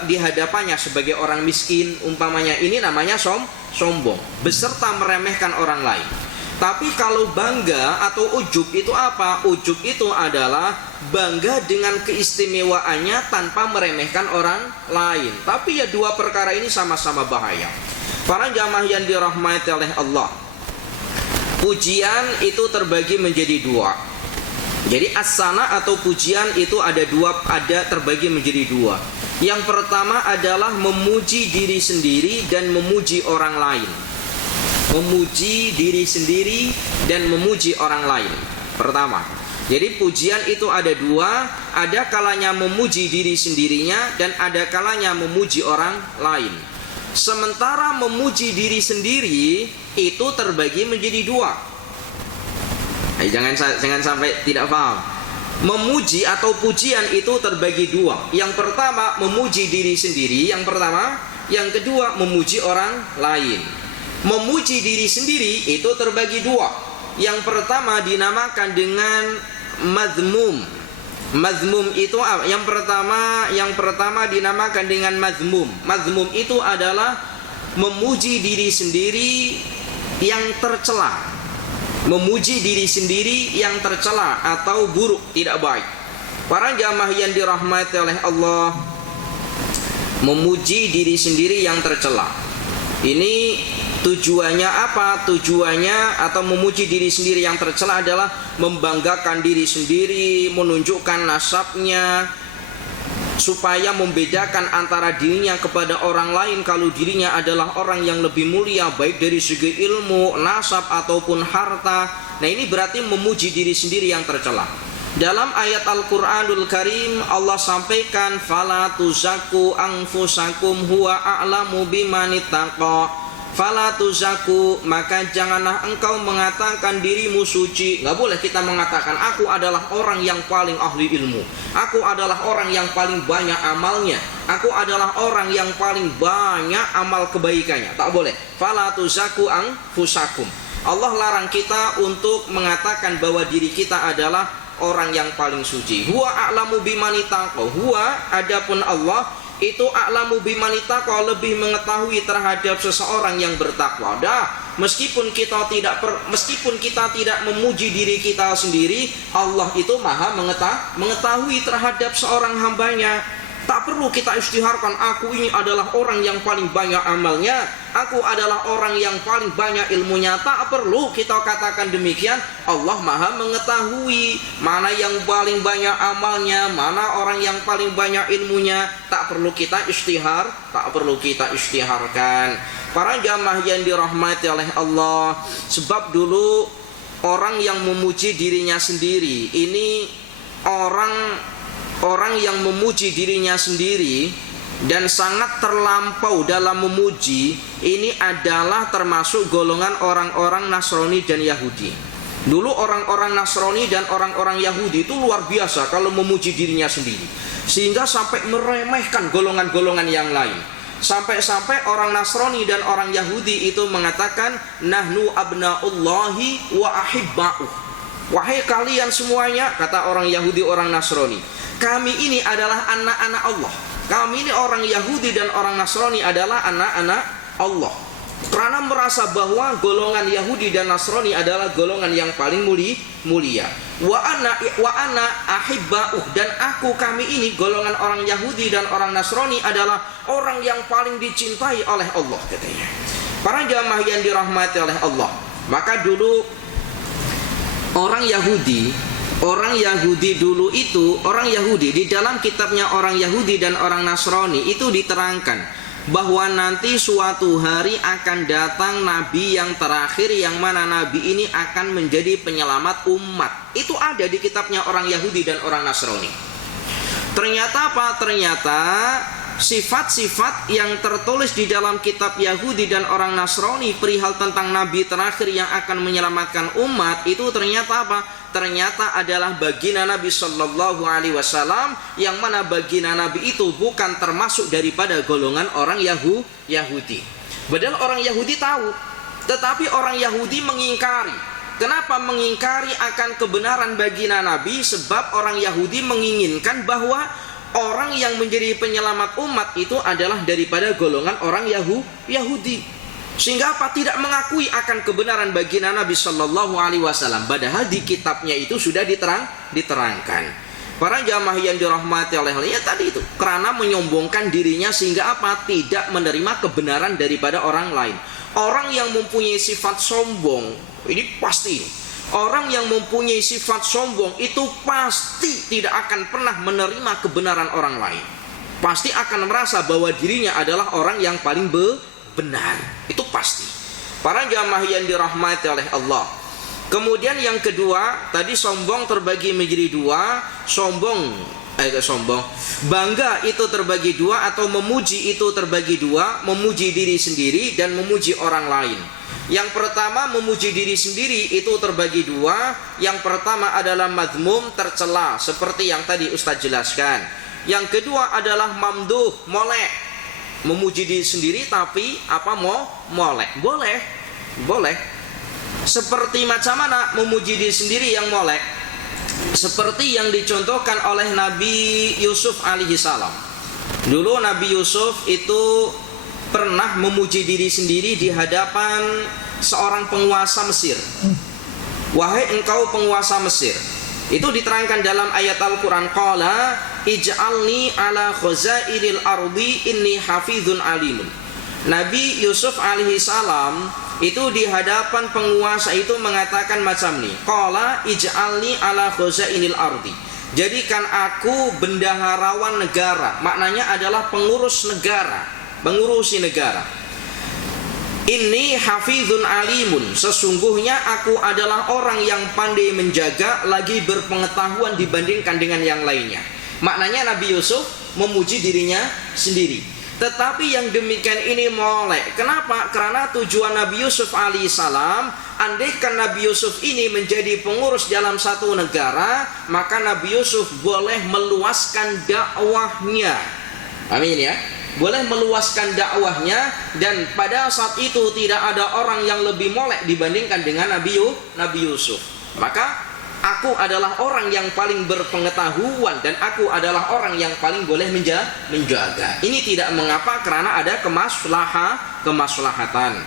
di hadapannya sebagai orang miskin, umpamanya. Ini namanya sombong, beserta meremehkan orang lain. Tapi kalau bangga atau ujub itu apa? Ujub itu adalah bangga dengan keistimewaannya tanpa meremehkan orang lain. Tapi ya dua perkara ini sama-sama bahaya. Para jamaah yang dirahmati oleh Allah, pujian itu terbagi menjadi dua. Jadi as-sana atau pujian itu ada terbagi menjadi dua. Yang pertama adalah memuji diri sendiri dan memuji orang lain. Memuji diri sendiri dan memuji orang lain. Pertama. Jadi pujian itu ada dua, ada kalanya memuji diri sendirinya dan ada kalanya memuji orang lain. Sementara memuji diri sendiri itu terbagi menjadi dua. Jangan sampai tidak paham. Memuji atau pujian itu terbagi dua. Yang pertama memuji diri sendiri, yang pertama. Yang kedua memuji orang lain. Memuji diri sendiri itu terbagi dua. Yang pertama dinamakan dengan mazmum. Mazmum itu apa? Yang pertama dinamakan dengan mazmum. Mazmum itu adalah memuji diri sendiri yang tercela. Memuji diri sendiri yang tercela atau buruk, tidak baik. Para jamaah yang dirahmati oleh Allah, memuji diri sendiri yang tercela. Ini tujuannya apa? Tujuannya atau memuji diri sendiri yang tercela adalah membanggakan diri sendiri, menunjukkan nasabnya, supaya membedakan antara dirinya kepada orang lain kalau dirinya adalah orang yang lebih mulia baik dari segi ilmu, nasab ataupun harta. Nah, ini berarti memuji diri sendiri yang tercela. Dalam ayat Al-Qur'anul Karim Allah sampaikan fala tuzaku anfusakum huwa a'lamu bimanittaqa. Fala tuzaku, maka janganlah engkau mengatakan dirimu suci. Nggak boleh kita mengatakan aku adalah orang yang paling ahli ilmu, aku adalah orang yang paling banyak amalnya, aku adalah orang yang paling banyak amal kebaikannya. Tak boleh. Fala tuzaku anfusakum. Allah larang kita untuk mengatakan bahwa diri kita adalah orang yang paling suci. Huwa a'lamu bimanittaqa. Huwa, adapun Allah itu a'lamu bimanittaqa, lebih mengetahui terhadap seseorang yang bertakwa. Meskipun kita tidak memuji diri kita sendiri, Allah itu maha mengetahui terhadap seorang hambanya. Tak perlu kita istiharkan aku ini adalah orang yang paling banyak amalnya, aku adalah orang yang paling banyak ilmunya. Tak perlu kita katakan demikian. Allah maha mengetahui mana yang paling banyak amalnya, mana orang yang paling banyak ilmunya. Tak perlu kita istiharkan. Para jamaah yang dirahmati oleh Allah, sebab dulu orang yang memuji dirinya sendiri ini orang yang memuji dirinya sendiri dan sangat terlampau dalam memuji, ini adalah termasuk golongan orang-orang Nasrani dan Yahudi. Dulu orang-orang Nasrani dan orang-orang Yahudi itu luar biasa kalau memuji dirinya sendiri, sehingga sampai meremehkan golongan-golongan yang lain. Sampai-sampai orang Nasrani dan orang Yahudi itu mengatakan nahnu abnaullahi wa ahibba'uh. Wahai kalian semuanya, kata orang Yahudi, orang Nasrani, kami ini adalah anak-anak Allah. Kami ini orang Yahudi dan orang Nasrani adalah anak-anak Allah. Karena merasa bahwa golongan Yahudi dan Nasrani adalah golongan yang paling mulia. Wa ana ahibba'uh, dan kami ini golongan orang Yahudi dan orang Nasrani adalah orang yang paling dicintai oleh Allah, katanya. Para jamaah yang dirahmati oleh Allah, maka dulu orang Yahudi dulu itu, orang Yahudi di dalam kitabnya orang Yahudi dan orang Nasrani itu diterangkan bahwa nanti suatu hari akan datang nabi yang terakhir, yang mana nabi ini akan menjadi penyelamat umat. Itu ada di kitabnya orang Yahudi dan orang Nasrani. Ternyata apa? Ternyata sifat-sifat yang tertulis di dalam kitab Yahudi dan orang Nasrani perihal tentang nabi terakhir yang akan menyelamatkan umat itu ternyata apa? Ternyata adalah baginda Nabi Sallallahu Alaihi Wasallam, yang mana baginda Nabi itu bukan termasuk daripada golongan orang Yahudi. Padahal orang Yahudi tahu, tetapi orang Yahudi mengingkari. Kenapa mengingkari akan kebenaran baginda Nabi? Sebab orang Yahudi menginginkan bahwa orang yang menjadi penyelamat umat itu adalah daripada golongan orang Yahudi. Sehingga apa? Tidak mengakui akan kebenaran baginda Nabi Sallallahu Alaihi Wasallam. Padahal di kitabnya itu sudah diterangkan. Para jamaah yang dirahmati oleh Allah, ya tadi itu, karena menyombongkan dirinya sehingga apa? Tidak menerima kebenaran daripada orang lain. Orang yang mempunyai sifat sombong, ini pasti. Orang yang mempunyai sifat sombong itu pasti tidak akan pernah menerima kebenaran orang lain. Pasti akan merasa bahwa dirinya adalah orang yang paling benar. Itu pasti. Para jamaah yang dirahmati oleh Allah, Kemudian yang kedua, tadi sombong terbagi menjadi dua. Bangga itu terbagi dua, atau memuji itu terbagi dua. Memuji diri sendiri dan memuji orang lain. Yang pertama, memuji diri sendiri itu terbagi dua. Yang pertama adalah madhmum, tercela, seperti yang tadi Ustaz jelaskan. Yang kedua adalah mamduh, molek. Memuji diri sendiri tapi molek. Boleh. Seperti macam mana memuji diri sendiri yang molek? Seperti yang dicontohkan oleh Nabi Yusuf alaihi salam. Dulu Nabi Yusuf itu pernah memuji diri sendiri di hadapan seorang penguasa Mesir. Wahai engkau penguasa Mesir. Itu diterangkan dalam ayat Al-Quran. Qala ij'alni ala khazainil ardi inni hafizun alimun. Nabi Yusuf alaihi salam itu di hadapan penguasa itu mengatakan macam ini. Qala ij'alni ala khazainil ardi. Jadikan aku bendaharawan negara. Maknanya adalah pengurus negara, mengurusi negara. Inni hafizun alimun. Sesungguhnya aku adalah orang yang pandai menjaga, lagi berpengetahuan dibandingkan dengan yang lainnya. Maknanya Nabi Yusuf memuji dirinya sendiri. Tetapi yang demikian ini molek. Kenapa? Karena tujuan Nabi Yusuf alaihissalam, andaikan Nabi Yusuf ini menjadi pengurus dalam satu negara, maka Nabi Yusuf boleh meluaskan dakwahnya. Amin ya. Boleh meluaskan dakwahnya, dan pada saat itu tidak ada orang yang lebih molek dibandingkan dengan Nabi Yusuf. Maka aku adalah orang yang paling berpengetahuan, dan aku adalah orang yang paling boleh menjaga. Ini tidak mengapa karena ada kemaslahatan.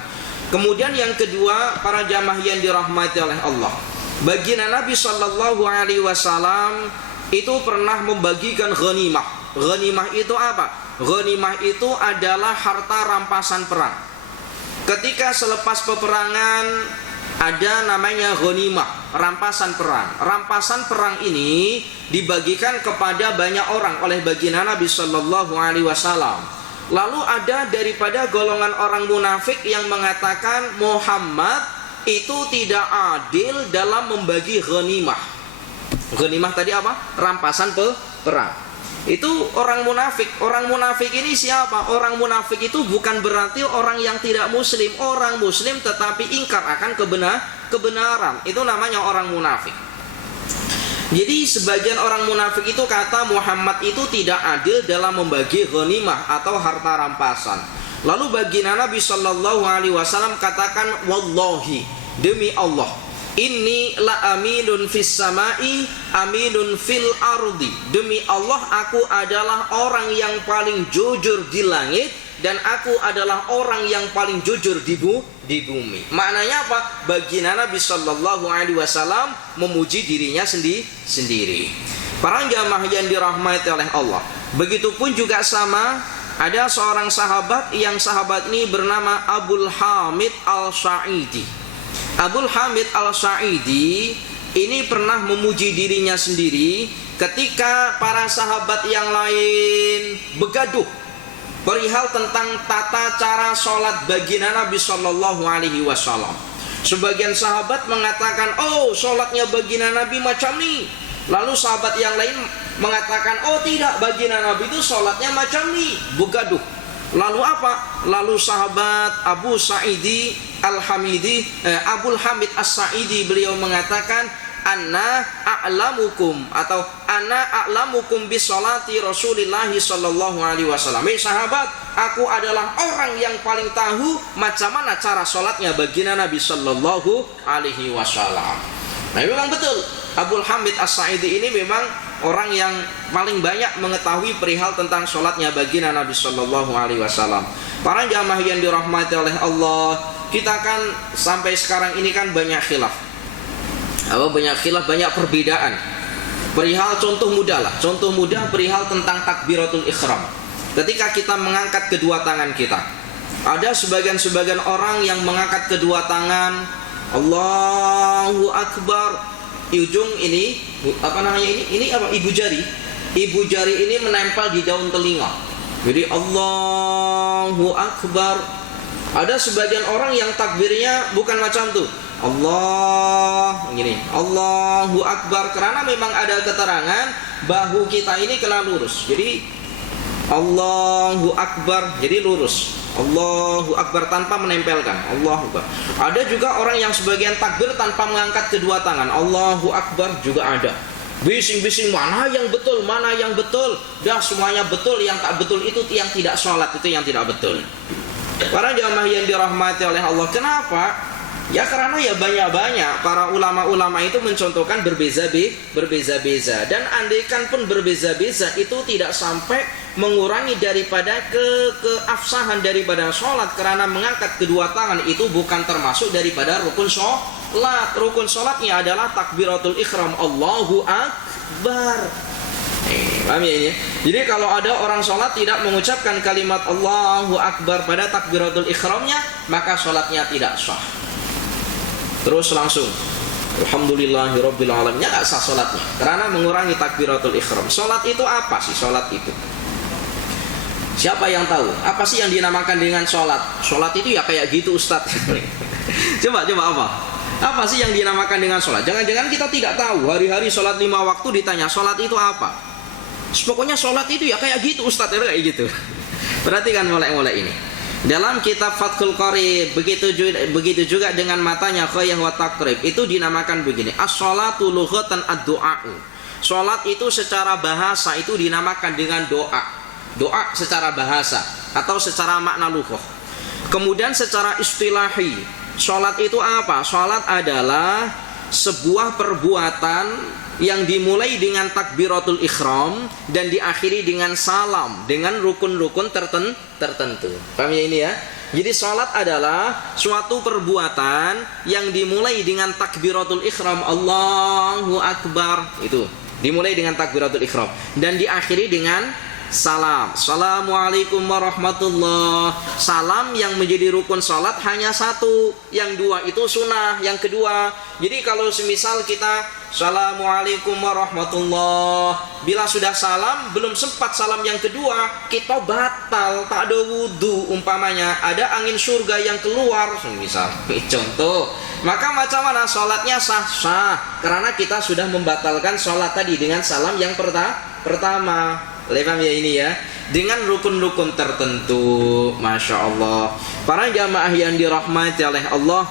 Kemudian yang kedua, para jamaah yang dirahmati oleh Allah, baginda Nabi sallallahu alaihi wasallam itu pernah membagikan ghanimah. Ghanimah itu apa? Ghanimah itu adalah harta rampasan perang. Ketika selepas peperangan ada namanya ghanimah, rampasan perang. Rampasan perang ini dibagikan kepada banyak orang oleh baginda Nabi sallallahu alaihi wasallam. Lalu ada daripada golongan orang munafik yang mengatakan Muhammad itu tidak adil dalam membagi ghanimah. Ghanimah tadi apa? Rampasan perang. Itu orang munafik. Orang munafik ini siapa? Orang munafik itu bukan berarti orang yang tidak muslim. Orang muslim tetapi ingkar akan kebenaran. Itu namanya orang munafik. Jadi sebagian orang munafik itu kata Muhammad itu tidak adil dalam membagi ghanimah atau harta rampasan. Lalu baginda Nabi sallallahu alaihi wasallam katakan, wallahi, demi Allah, inni la aminun fis samai aminun fil ardi. Demi Allah, aku adalah orang yang paling jujur di langit, dan aku adalah orang yang paling jujur di bumi. Maknanya apa? Baginda Nabi sallallahu alaihi wasallam memuji dirinya sendiri. Para jamaah yang dirahmati oleh Allah, begitupun juga sama, ada seorang sahabat yang sahabat ini bernama Abul Hamid Al-Sa'idi. Abul Hamid Al-Sa'idi ini pernah memuji dirinya sendiri ketika para sahabat yang lain begaduh perihal tentang tata cara sholat baginda Nabi sallallahu alaihi wasallam. Sebagian sahabat mengatakan, oh, sholatnya baginda Nabi macam ni. Lalu sahabat yang lain mengatakan, oh tidak, baginda Nabi itu sholatnya macam ni. Begaduh. Lalu apa? Lalu sahabat Abu Sa'idi Al-Hamidi, Abul Hamid As-Sa'idi, beliau mengatakan, Ana a'lamukum atau ana a'lamukum bisolati Rasulillah sallallahu alaihi wasallam. Sahabat, aku adalah orang yang paling tahu macam mana cara sholatnya baginda Nabi sallallahu alaihi wasallam. Nah, memang betul, Abul Hamid As-Sa'idi ini memang orang yang paling banyak mengetahui perihal tentang sholatnya baginda Nabi sallallahu alaihi wasallam. Para jamaah yang dirahmati oleh Allah, kita kan sampai sekarang ini kan banyak khilaf. Banyak perbedaan perihal contoh mudah perihal tentang takbiratul ihram. Ketika kita mengangkat kedua tangan kita, ada sebagian orang yang mengangkat kedua tangan Allahu Akbar, ujung ini apa namanya, ini apa, ibu jari ini menempel di daun telinga, jadi Allahu Akbar. Ada sebagian orang yang takbirnya bukan macam tuh, Allah gini, Allahu Akbar, karena memang ada keterangan bahu kita ini kena lurus. Jadi Allahu Akbar, jadi lurus. Allahu Akbar tanpa menempelkan. Allahu Akbar. Ada juga orang yang sebagian takbir tanpa mengangkat kedua tangan. Allahu Akbar juga ada. Bising-bising, mana yang betul, mana yang betul. Dah semuanya betul, yang tak betul itu yang tidak sholat, itu yang tidak betul. Para jamaah yang dirahmati oleh Allah, kenapa? Ya karena ya banyak-banyak para ulama-ulama itu mencontohkan berbeza-beza. Dan andaikan pun berbeza-beza itu tidak sampai mengurangi daripada keabsahan daripada sholat, karena mengangkat kedua tangan itu bukan termasuk daripada rukun sholat. Rukun sholatnya adalah takbiratul ikhram, Allahu Akbar. Paham ya ini? Jadi kalau ada orang sholat tidak mengucapkan kalimat Allahu Akbar pada takbiratul ikhramnya, maka sholatnya tidak sah. Terus langsung alhamdulillahirabbil alamin, enggak sah salatnya karena mengurangi takbiratul ihram. Salat itu apa sih salat itu? Siapa yang tahu? Apa sih yang dinamakan dengan salat? Salat itu ya kayak gitu Ustaz. Coba apa? Apa sih yang dinamakan dengan salat? Jangan-jangan kita tidak tahu. Hari-hari salat 5 waktu ditanya salat itu apa? Pokoknya salat itu ya kayak gitu Ustaz, ya kayak gitu. Perhatikan mulai ini. Dalam kitab Fathul Qarib begitu juga dengan matanya Ghayah wa Taqrib itu dinamakan begini, as-sholatu lughatan ad-du'a'u. Salat itu secara bahasa itu dinamakan dengan doa. Doa secara bahasa atau secara makna lughah. Kemudian secara istilahi, salat itu apa? Salat adalah sebuah perbuatan yang dimulai dengan takbiratul ikhram dan diakhiri dengan salam dengan rukun-rukun tertentu. Paham ya ini ya? Jadi salat adalah suatu perbuatan yang dimulai dengan takbiratul ikhram, Allahu Akbar. Itu dimulai dengan takbiratul ikhram dan diakhiri dengan salam. Assalamualaikum warahmatullah. Salam yang menjadi rukun salat hanya satu, yang dua itu sunnah, yang kedua. Jadi kalau semisal kita Assalamualaikum warahmatullah, bila sudah salam belum sempat salam yang kedua, kita batal, tak ada wudu umpamanya, ada angin surga yang keluar misal, contoh, maka macam mana salatnya sah karena kita sudah membatalkan salat tadi dengan salam yang pertama. Paham ya ini ya, dengan rukun-rukun tertentu. Masya Allah. Para jamaah yang dirahmati oleh Allah,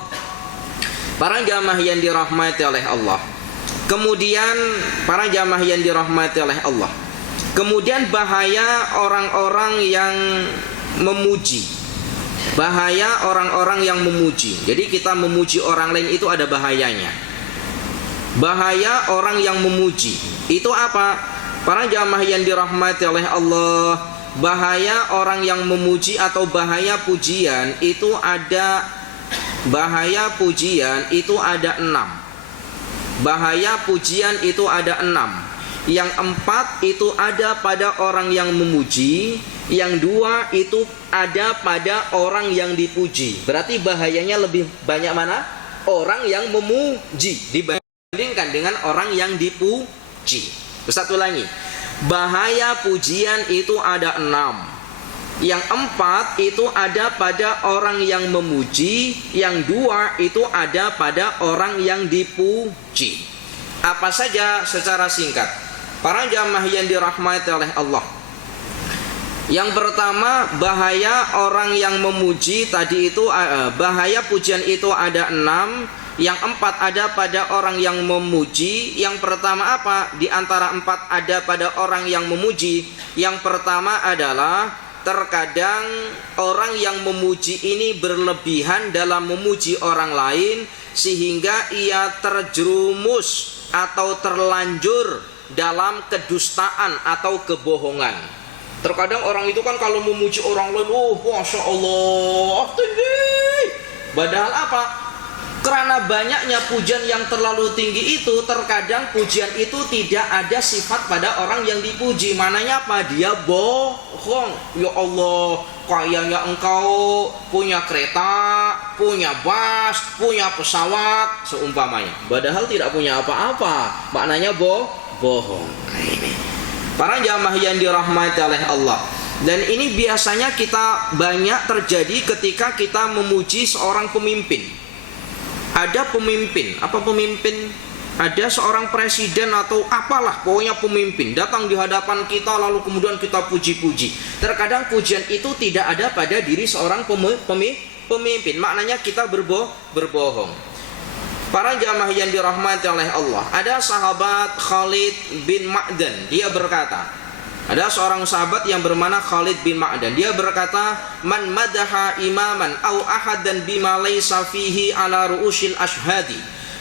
para jamaah yang dirahmati oleh Allah. Kemudian para jamaah yang dirahmati oleh Allah, kemudian bahaya orang-orang yang memuji. Bahaya orang-orang yang memuji. Jadi kita memuji orang lain itu ada bahayanya. Bahaya orang yang memuji itu apa? Para jamaah yang dirahmati oleh Allah, bahaya orang yang memuji atau bahaya pujian itu ada 6. Bahaya pujian itu ada 6. Yang 4 itu ada pada orang yang memuji, yang 2 itu ada pada orang yang dipuji. Berarti bahayanya lebih banyak mana? Orang yang memuji dibandingkan dengan orang yang dipuji. Satu lagi, bahaya pujian itu ada 6. Yang 4 itu ada pada orang yang memuji, yang 2 itu ada pada orang yang dipuji. Apa saja secara singkat? Para jamaah yang dirahmati oleh Allah. Yang pertama, bahaya orang yang memuji tadi itu, bahaya pujian itu ada 6. Yang 4 ada pada orang yang memuji. Yang pertama apa? Di antara 4 ada pada orang yang memuji. Yang pertama adalah terkadang orang yang memuji ini berlebihan dalam memuji orang lain sehingga ia terjerumus atau terlanjur dalam kedustaan atau kebohongan. Terkadang orang itu kan kalau memuji orang lain, Masya Allah, padahal apa? Karena banyaknya pujian yang terlalu tinggi itu, terkadang pujian itu tidak ada sifat pada orang yang dipuji. Mananya apa? Dia bohong. Ya Allah, kayaknya engkau punya kereta, punya bus, punya pesawat, seumpamanya. Padahal tidak punya apa-apa. Maknanya bohong. Para jamaah yang dirahmati oleh Allah. Dan ini biasanya kita banyak terjadi ketika kita memuji seorang pemimpin ada pemimpin, apa pemimpin? Ada seorang presiden atau apalah, pokoknya pemimpin datang di hadapan kita lalu kemudian kita puji-puji. Terkadang pujian itu tidak ada pada diri seorang pemimpin. Maknanya kita berbohong. Para jamaah yang dirahmati oleh Allah, ada sahabat Khalid bin Ma'dan, dia berkata, ada seorang sahabat yang bernama Khalid bin Ma'dan, dia berkata, man madaha imaman au ahadan bima laysa fihi ala ru'usil ashhadi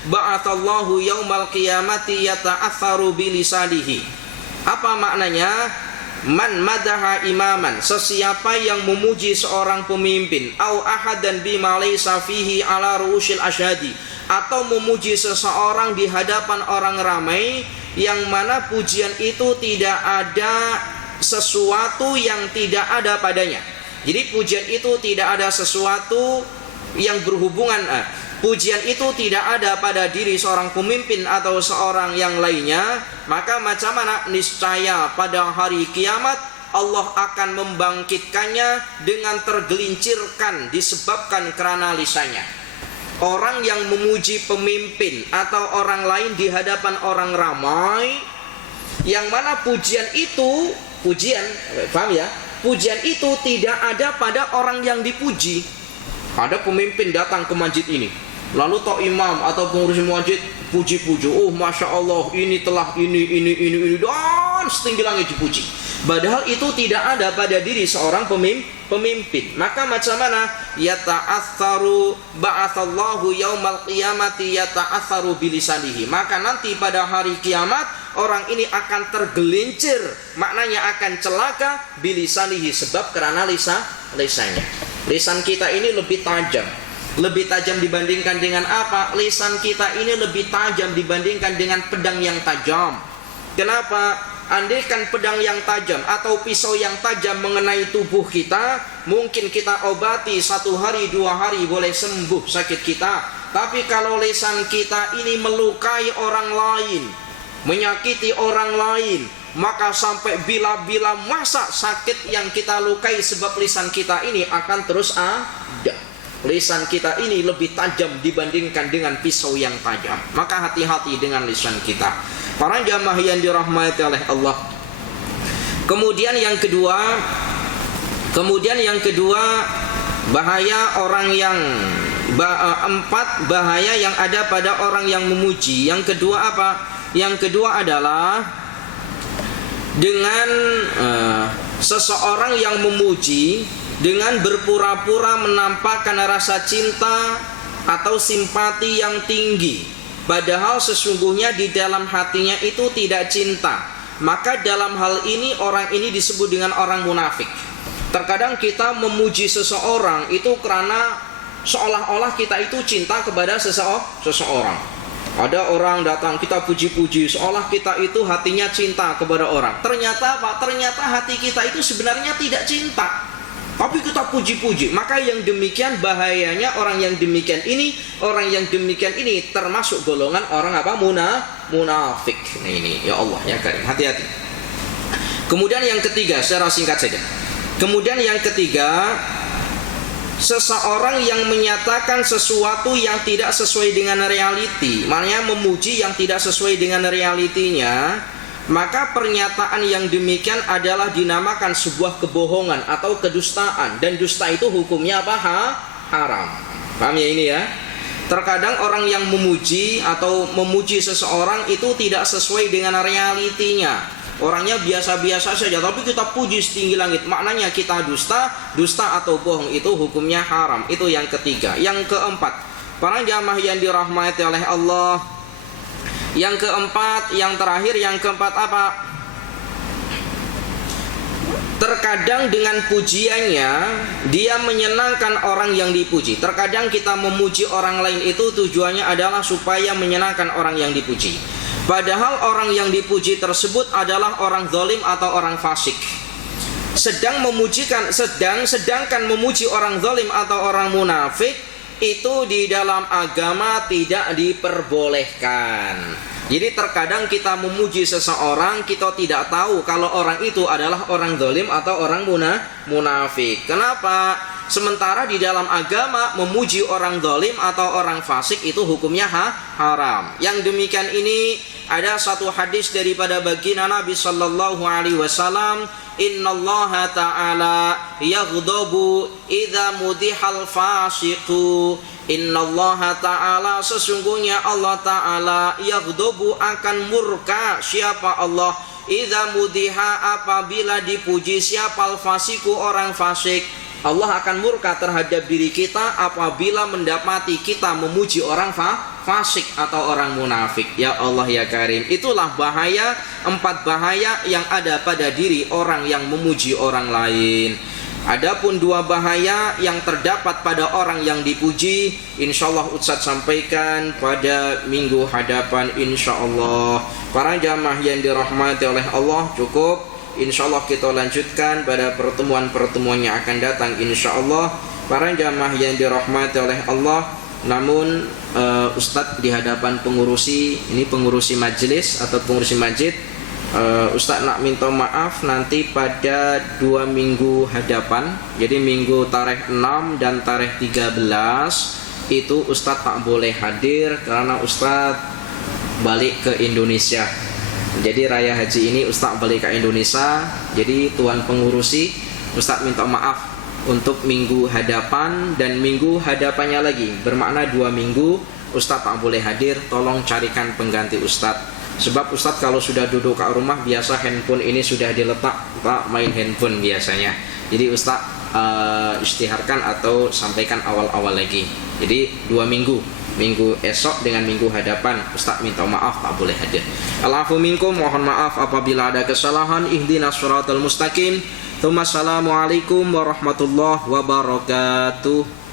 ba'athallahu yaumal qiyamati yata'atharu bilisanihi. Apa maknanya? Man madaha imaman, sesiapa yang memuji seorang pemimpin, au ahadan bima laysa fihi ala ru'usil ashhadi, atau memuji seseorang di hadapan orang ramai yang mana pujian itu tidak ada sesuatu yang tidak ada padanya. Jadi pujian itu tidak ada sesuatu yang berhubungan, pujian itu tidak ada pada diri seorang pemimpin atau seorang yang lainnya, maka macam mana? Niscaya pada hari kiamat Allah akan membangkitkannya dengan tergelincirkan disebabkan kerana lisannya. Orang yang memuji pemimpin atau orang lain di hadapan orang ramai, yang mana pujian itu, paham ya? Pujian itu tidak ada pada orang yang dipuji. Ada pemimpin datang ke masjid ini, lalu toh imam atau pengurus masjid puji-puji, oh masya Allah ini telah ini dan setinggi langit dipuji. Padahal itu tidak ada pada diri seorang pemimpin. Maka macam mana? Yata'atharu ba'athallahu yaumal qiyamati yata'atharu bilisanihi. Maka nanti pada hari kiamat orang ini akan tergelincir, maknanya akan celaka bilisanihi, sebab karena lisannya. Lisan kita ini lebih tajam. Lebih tajam dibandingkan dengan apa? Lisan kita ini lebih tajam dibandingkan dengan pedang yang tajam. Kenapa? Andaikan pedang yang tajam atau pisau yang tajam mengenai tubuh kita, mungkin kita obati 1 hari 2 hari boleh sembuh sakit kita. Tapi kalau lisan kita ini melukai orang lain, menyakiti orang lain, maka sampai bila-bila masa sakit yang kita lukai sebab lisan kita ini akan terus ada. Lisan kita ini lebih tajam dibandingkan dengan pisau yang tajam. Maka hati-hati dengan lisan kita. Para jamaah yang dirahmati oleh Allah. Kemudian yang kedua, bahaya orang yang bahaya yang ada pada orang yang memuji. Yang kedua apa? Yang kedua adalah dengan seseorang yang memuji dengan berpura-pura menampakkan rasa cinta atau simpati yang tinggi, padahal sesungguhnya di dalam hatinya itu tidak cinta. Maka dalam hal ini orang ini disebut dengan orang munafik. Terkadang kita memuji seseorang itu karena seolah-olah kita itu cinta kepada seseorang. Ada orang datang, kita puji-puji, seolah kita itu hatinya cinta kepada orang. Ternyata apa? Ternyata hati kita itu sebenarnya tidak cinta, tapi kita puji-puji. Maka yang demikian bahayanya orang yang demikian ini. Orang yang demikian ini termasuk golongan orang apa? Munafik. Nah ini, ya Allah ya Karim, hati-hati. Kemudian yang ketiga, secara singkat saja. Kemudian yang ketiga, seseorang yang menyatakan sesuatu yang tidak sesuai dengan realiti, maknanya memuji yang tidak sesuai dengan realitinya, maka pernyataan yang demikian adalah dinamakan sebuah kebohongan atau kedustaan. Dan dusta itu hukumnya apa? Haram. Paham ya ini ya? Terkadang orang yang memuji atau memuji seseorang itu tidak sesuai dengan realitinya. Orangnya biasa-biasa saja, tapi kita puji setinggi langit, maknanya kita dusta atau bohong, itu hukumnya haram. Itu yang ketiga. Yang keempat, para jamaah yang dirahmati oleh Allah, yang keempat, yang terakhir, yang keempat apa? Terkadang dengan pujiannya dia menyenangkan orang yang dipuji. Terkadang kita memuji orang lain itu tujuannya adalah supaya menyenangkan orang yang dipuji, padahal orang yang dipuji tersebut adalah orang zalim atau orang fasik. Sedangkan memuji orang zalim atau orang munafik itu di dalam agama tidak diperbolehkan. Jadi terkadang kita memuji seseorang, kita tidak tahu kalau orang itu adalah orang zalim atau orang munafik. Kenapa? Sementara di dalam agama memuji orang zalim atau orang fasik itu hukumnya haram. Yang demikian ini ada satu hadis daripada baginda Nabi sallallahu alaihi wasallam, innallaha ta'ala yaghdabu idza mudihal fasiqu. Innallaha ta'ala, sesungguhnya Allah ta'ala yaghdabu akan murka. Siapa Allah? Idza mudiha, apabila dipuji siapa al-fasiku, orang fasik. Allah akan murka terhadap diri kita apabila mendapati kita memuji orang fasik atau orang munafik. Ya Allah ya Karim, itulah bahaya, 4 bahaya yang ada pada diri orang yang memuji orang lain. Adapun 2 bahaya yang terdapat pada orang yang dipuji, insyaallah Ustaz sampaikan pada minggu hadapan insyaallah. Para jamaah yang dirahmati oleh Allah, cukup. InsyaAllah kita lanjutkan pada pertemuan-pertemuan yang akan datang insyaallah. Para jamaah yang dirahmati oleh Allah, namun Ustadz di hadapan pengurusi, ini pengurusi majelis atau pengurusi masjid, Ustadz nak minta maaf nanti pada 2 minggu hadapan. Jadi minggu tarikh 6 dan tarikh 13 itu Ustadz tak boleh hadir karena Ustadz balik ke Indonesia. Jadi raya haji ini Ustaz balik ke Indonesia. Jadi tuan pengurusi, Ustaz minta maaf untuk minggu hadapan dan minggu hadapannya lagi. Bermakna 2 minggu Ustaz tak boleh hadir. Tolong carikan pengganti Ustaz. Sebab Ustaz kalau sudah duduk kat rumah, biasa handphone ini sudah diletak, tak main handphone biasanya. Jadi Ustaz istiharkan atau sampaikan awal-awal lagi. Jadi 2 minggu, minggu esok dengan minggu hadapan Ustaz minta maaf tak boleh hadir. Al-afu minkum, mohon maaf apabila ada kesalahan. Ihdinas shiratal mustaqim. Assalamualaikum warahmatullahi wabarakatuh.